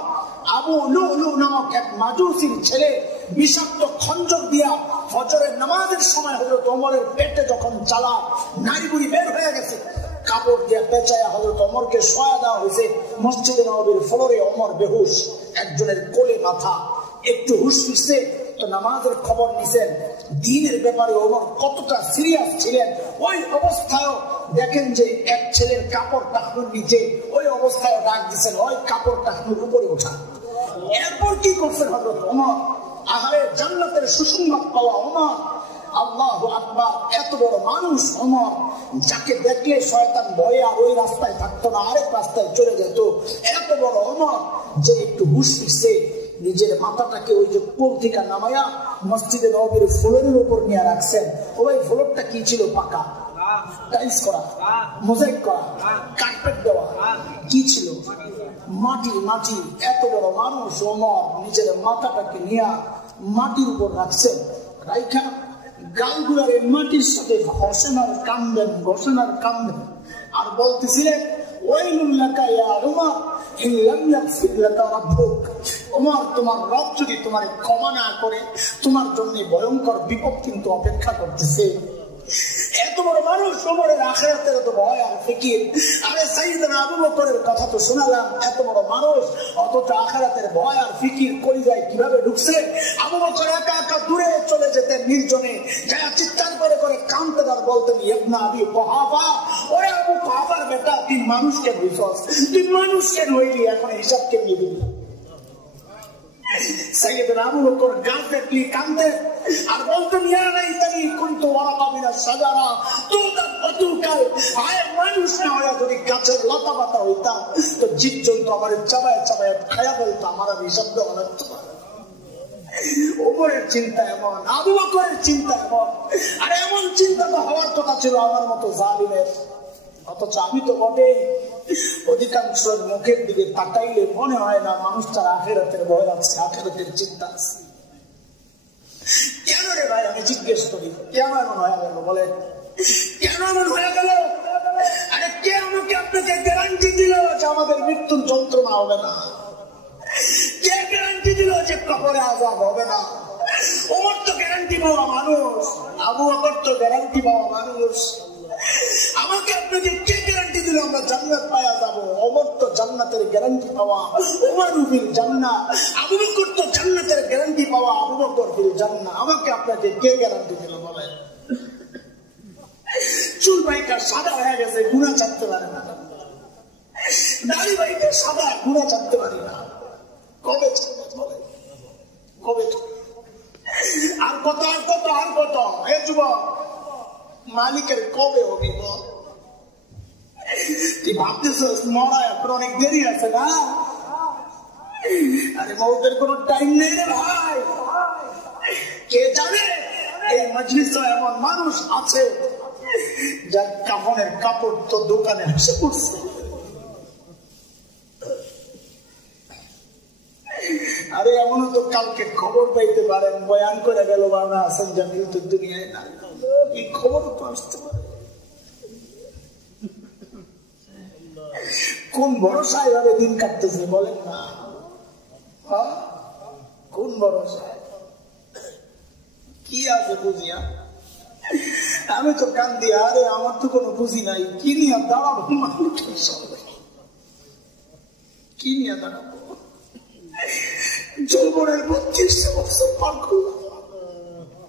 আবু লুলু নামক এক মাজুসির ছেলে বিষাক্ত খঞ্জর দিয়া ফজরের নামাজের সময় হযরত ওমরের পেটে যখন চালা নাড়ি বুড়ি বের হয়ে গেছে, কাপড় দিয়ে পেঁচায়া হযরত ওমরকে শোয়া দেওয়া হয়েছে মসজিদে নববীর ফ্লোরে। ওমর বেহুশ, একজনের কোলে মাথা, একটু হুশ ফিরছে তো নামাজের খবর নিছেন। দ্বীনের ব্যাপারে ওমর কতটা সিরিয়াস ছিলেন, ওই অবস্থায়ও দেখেন যে এক ছেলের কাপড় টাকনুর নিচে, ওই অবস্থায় ডাক দিচ্ছেন ওই কাপড় টাকনুর উপরে ওঠা। এরপর কি করছেন হযরত ওমর? আহারে জান্নাতের সুসংবাদ পাওয়া ওমর, আল্লাহু আকবার, এত বড় মানুষ ওমর, যাকে দেখলে শয়তান ভয়ে আর ওই রাস্তায় থাকতো না, আরেক রাস্তায় চলে যেত। এত বড় ওমর যে একটু হুশ ফিরছে, নিজের মাথাটাকে ওই যে কোল থেকে নামায়া মসজিদে নববীর ফ্লোরের উপর নিয়ে রাখছেন। ওই ফ্লোরটা কি ছিল? পাকা, টাইলস করা, মোজাইক করা, কার্পেট দেওয়া, কি ছিল? মাটি। মাটি। এত বড় মানুষ ওমর নিজের মাথাটাকে নিয়ে মাটির উপর রাখছেন, রাইখা গালগুলার মাটির সাথে ঘষেন আর কামবেন, ঘষেন আর কামবেন, আর বলতেছিলেন তোমার রব যদি তোমার ক্ষমা না করে, তোমার জন্য ভয়ঙ্কর বিপদ কিন্তু অপেক্ষা করতেছে। এত বড় মানুষ ওমরের আখিরাতের এত ভয় আর ফিকির। আরে সাইয়েদনা আবু বকরের কথা তো শোনালাম, এত বড় মানুষ অথচ আখিরাতের ভয় আর ফিকির কলিজায় কিভাবে ঢুকছে। আবু বকর একা একা দূরে চলে যেতেন নির্জনে, যা চিৎকার করে করে কাঁদতেন আর বলতেন ইবনা আবি কুহাফা, ওরে আবু কুহাফার বেটা, তুই মানুষকে বুঝছস, তুই মানুষকে নইলি, এখন হিসাব কে নিবি? সাইয়েদনা আবু বকর গাছ দেখলি কাঁদতেন আর বলতেন ইয়া লাইতানি কুনতু ওয়ারাকা মিনাশ শাজারা তুদাত ওয়াতুকাল। আয় মানুষ না হয়ে যদি গাছের লতা পাতা হইতাম তো জীবজন্তু আমার চাবায় চাবায় খায়া ফেলতো, আমার আর হিসাব দেওয়া লাগতো না। ওমরের চিন্তা এমন, আবু বকরের চিন্তা এমন, আর এমন চিন্তা তো হওয়ার কথা ছিল আমার মতো জালিমের। অথচ আমি তো বটেই, অধিকাংশ মুখের দিকে তাকাইলে মনে হয় না মানুষটার আখিরাতের ভয় আছে, আখিরাতের চিন্তা আছে। কেন রে ভাই? আমি জিজ্ঞেস করি, কেন এমন হয়ে গেল? বলেন কেন এমন হয়ে গেল? আরে কে আমাকে আপনাকে গ্যারান্টি দিল যে আমাদের মৃত্যুর যন্ত্রণা হবে না? কে গ্যারান্টি দিল যে কবরে আযাব হবে না? ওমর তো গ্যারান্টি পাওয়া মানুষ, আবু বকর তো গ্যারান্টি পাওয়া মানুষ। আমাকে আপনাকে কে গ্যারান্টি দিল আমরা জান্নাত পাওয়া যাবো? ওমর তো জান্নাতের গ্যারান্টি পাওয়া, ওমর ফিল জান্নাহ। আবু বকর তো জান্নাতের গ্যারান্টি পাওয়া, আবু বকর ফিল জান্নাহ। আমাকে আপনাকে কে গ্যারান্টি দিল বলেন? চুল বাইটা সাদা হয়ে গেছে, গুনাহ ছাড়তে পারে না। দাড়ি বাইটা সাদা, গুনাহ ছাড়তে পারি না। কবে ছাড়বে বলে? কবে? আর কত আর কত আর কত? হে যুবক, মালিকের কবে হবি বল? তুই ভাবতেছিস মরা এখন অনেক দেরি আছে না? আরে মৌতের কোন টাইম নেই রে ভাই। কে জানে এই মজলিসে এমন মানুষ আছে যার কাফনের কাপড় তো দোকানে এসে পড়ছে। আরে এমনও তো কালকে খবর পাইতে পারেন বয়ান করে গেল বানা হাসান জামিল তো দুনিয়ায় না, এই খবর তো আসতে পারে। কোন ভরসা এভাবে দিন কাটতেছে বলেন না? কোন ভরসা? কি আছে বুঝিয়া? আমি তো কান্দি, আরে আমার তো কোনো বুঝি নাই, কি নিয়ে দাঁড়াবো? কি নিয়ে দাঁড়াবো? যৌবনের 32 বছর পার করলাম,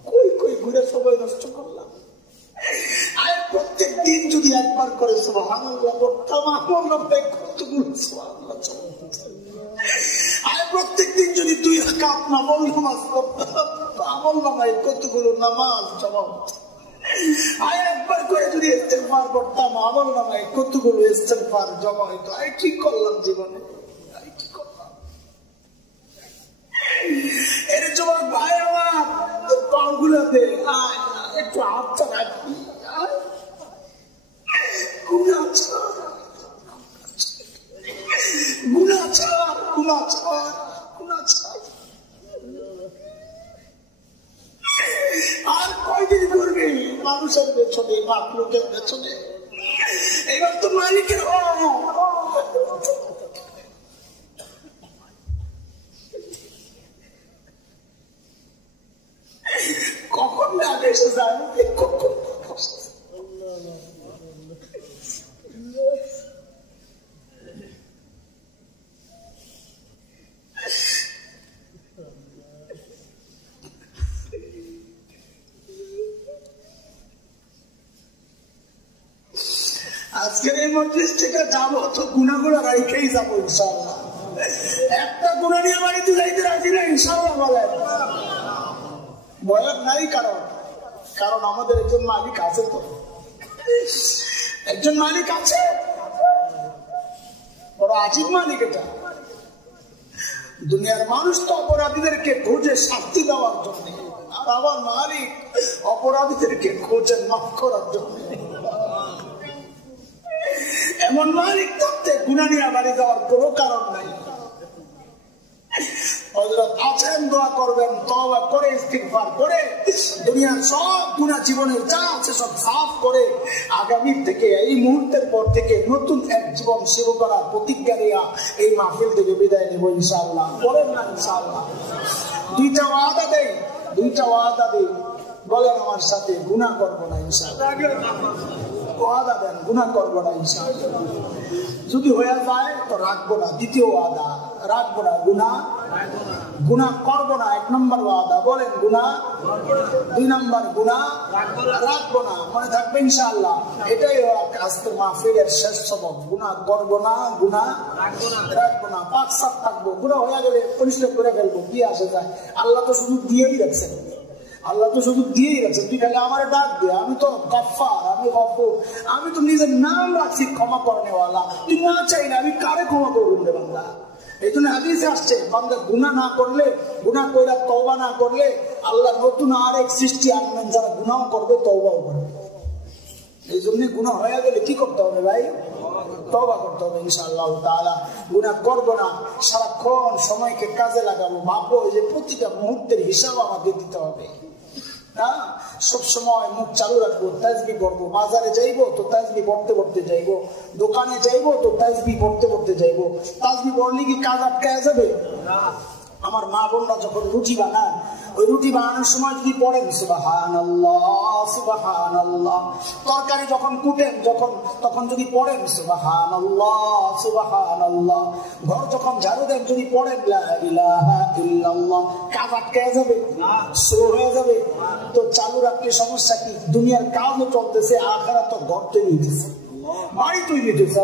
কই কই ঘুরে সবাই নষ্ট করলাম। আর প্রত্যেক দিন যদি একবার করে সুবহানাল্লাহ বলতাম, আমার রব্বে কতগুলো সুবহানাল্লাহ চলছে। আর প্রত্যেক দিন যদি 2 রাকাত নফল নামাজ পড়তাম, আমার নামায় কতগুলো নামাজ জমা হতো। আর একবার করে যদি ইস্তেগফার করতাম, আমার নামায় কতগুলো ইস্তেগফার জমা হতো। আর কি করলাম জীবনে? এর জবাব ভাই আমার পাগুলো দে, একটু হাতটা রাখবি। আর কয়দিন করবি মানুষের পেছনে, মাখলুকের পেছনে? এবার তো মালিকের যায়। আজকের এই মজলিস থেকে যাবো তো গুনাগুলো রেখেই যাবো ইনশাআল্লাহ। একটা গুনাহ নিয়ে বাড়িতে যাইতে রাজি না ইনশাআল্লাহ বলেন। ভয় নাই কারণ আমাদের একজন মালিক আছে, তো একজন মালিক আছে, বড় আজীব মালিক। এটা দুনিয়ার মানুষ তো অপরাধীদেরকে খোঁজে শাস্তি দেওয়ার জন্য, আর আমার মালিক অপরাধীদেরকে খোঁজে মাফ করার জন্য। এমন মালিক থাকতে গুনাহ নিয়ে বাড়ি যাওয়ার কোনো কারণ নাই। হযরত আছেন, দোয়া করবেন, তওবা করে ইস্তিগফার করে দুনিয়ার সব গুনাহ জীবনের যা আছে সব সাফ করে আগামী থেকে এই মুহূর্তের পর থেকে নতুন এক জীবন শুরু করার প্রতিজ্ঞা নিয়ে এই মাহফিল থেকে বিদায় নেব ইনশাআল্লাহ। বলেন না ইনশাআল্লাহ? দুইটা ওয়াদা দেই, বলেন আমার সাথে, গুনাহ করব না ইনশাআল্লাহ। ওয়াদা দেন, গুনাহ করব না ইনশাআল্লাহ। যদি হয়ে যায় তো রাখবো না। দ্বিতীয় ওয়াদা, রাখবো না গুনাহ করব না। 1 নম্বর ওয়াদা, বলেন গুনাহ। 2 নম্বর গুনাহ রাখবো না। মনে থাকবে ইনশাআল্লাহ। এটাই আজকের মাহফিলের শেষ সবক। গুনাহ করব না, গুনাহ রাখবো না। পাক সাফ থাকবো। গুনাহ হয়ে গেলে পরিষ্কার করে ফেলবো, কি আসে যায়। আল্লাহ তো শুধু দিয়েই রাখছেন, তুই খালি আমার ডাক দে, আমি তো গফফার, আমি গফুর, আমি তো নিজের নাম রাখছি ক্ষমা করনেওয়ালা। তুই না চাইলে আমি কারে ক্ষমা করুন রে বান্দা? এই জন্য হাদিসে আসছে, বান্দা গুনাহ না করলে, গুনাহ কইরা তওবা না করলে আল্লাহ নতুন আরেক সৃষ্টি আনবেন, যারা গুনাহ করবে তওবাও করবে। এই জন্য গুনাহ হয়ে গেলে কি করতে হবে ভাই? তওবা করতে হবে ইনশাআল্লাহ তাআলা। গুনাহ করব না, সারাক্ষণ সময়কে কাজে লাগাবো, ভাববো যে প্রতিটা মুহূর্তের হিসাব আমাদের দিতে হবে। সব সময় মুখ চালু রাখবো, তাসবিহ পড়বো। বাজারে যাইবো তো তাসবিহ পড়তে যাইবো, দোকানে যাইবো তো তাসবিহ পড়তে যাইবো। তাসবিহ পড়লে কি কাজ আটকায় যাবে? আমার মা বোনরা যখন রুটি বানায়, ওই রুটি বানানোর সময় যদি পড়েন সুবহানাল্লাহ সুবহানাল্লাহ, তরকারি যখন কুটেন তখন যদি পড়েন সুবহানাল্লাহ সুবহানাল্লাহ, ঘর যখন ঝাড়ু দেন যদি পড়েন লা ইলাহা ইল্লাল্লাহ, কাজ আটকায় যাবে? স্লো হয়ে যাবে? তো চালু রাখলে সমস্যা কি? দুনিয়ার কাজও চলতেছে, আখিরাত তো ঘর তৈরি হইতেছে, বাড়ি তৈরি হইতেছে।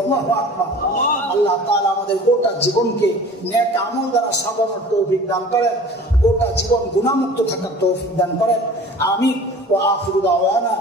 আল্লাহ তাআলা আমাদের গোটা জীবনকে নেক আমল দ্বারা সাজানোর তৌফিক দান করেন, গোটা জীবন গুনাহমুক্ত থাকার তৌফিক দান করেন। আমিন। ওয়া আখিরু দাওয়ানা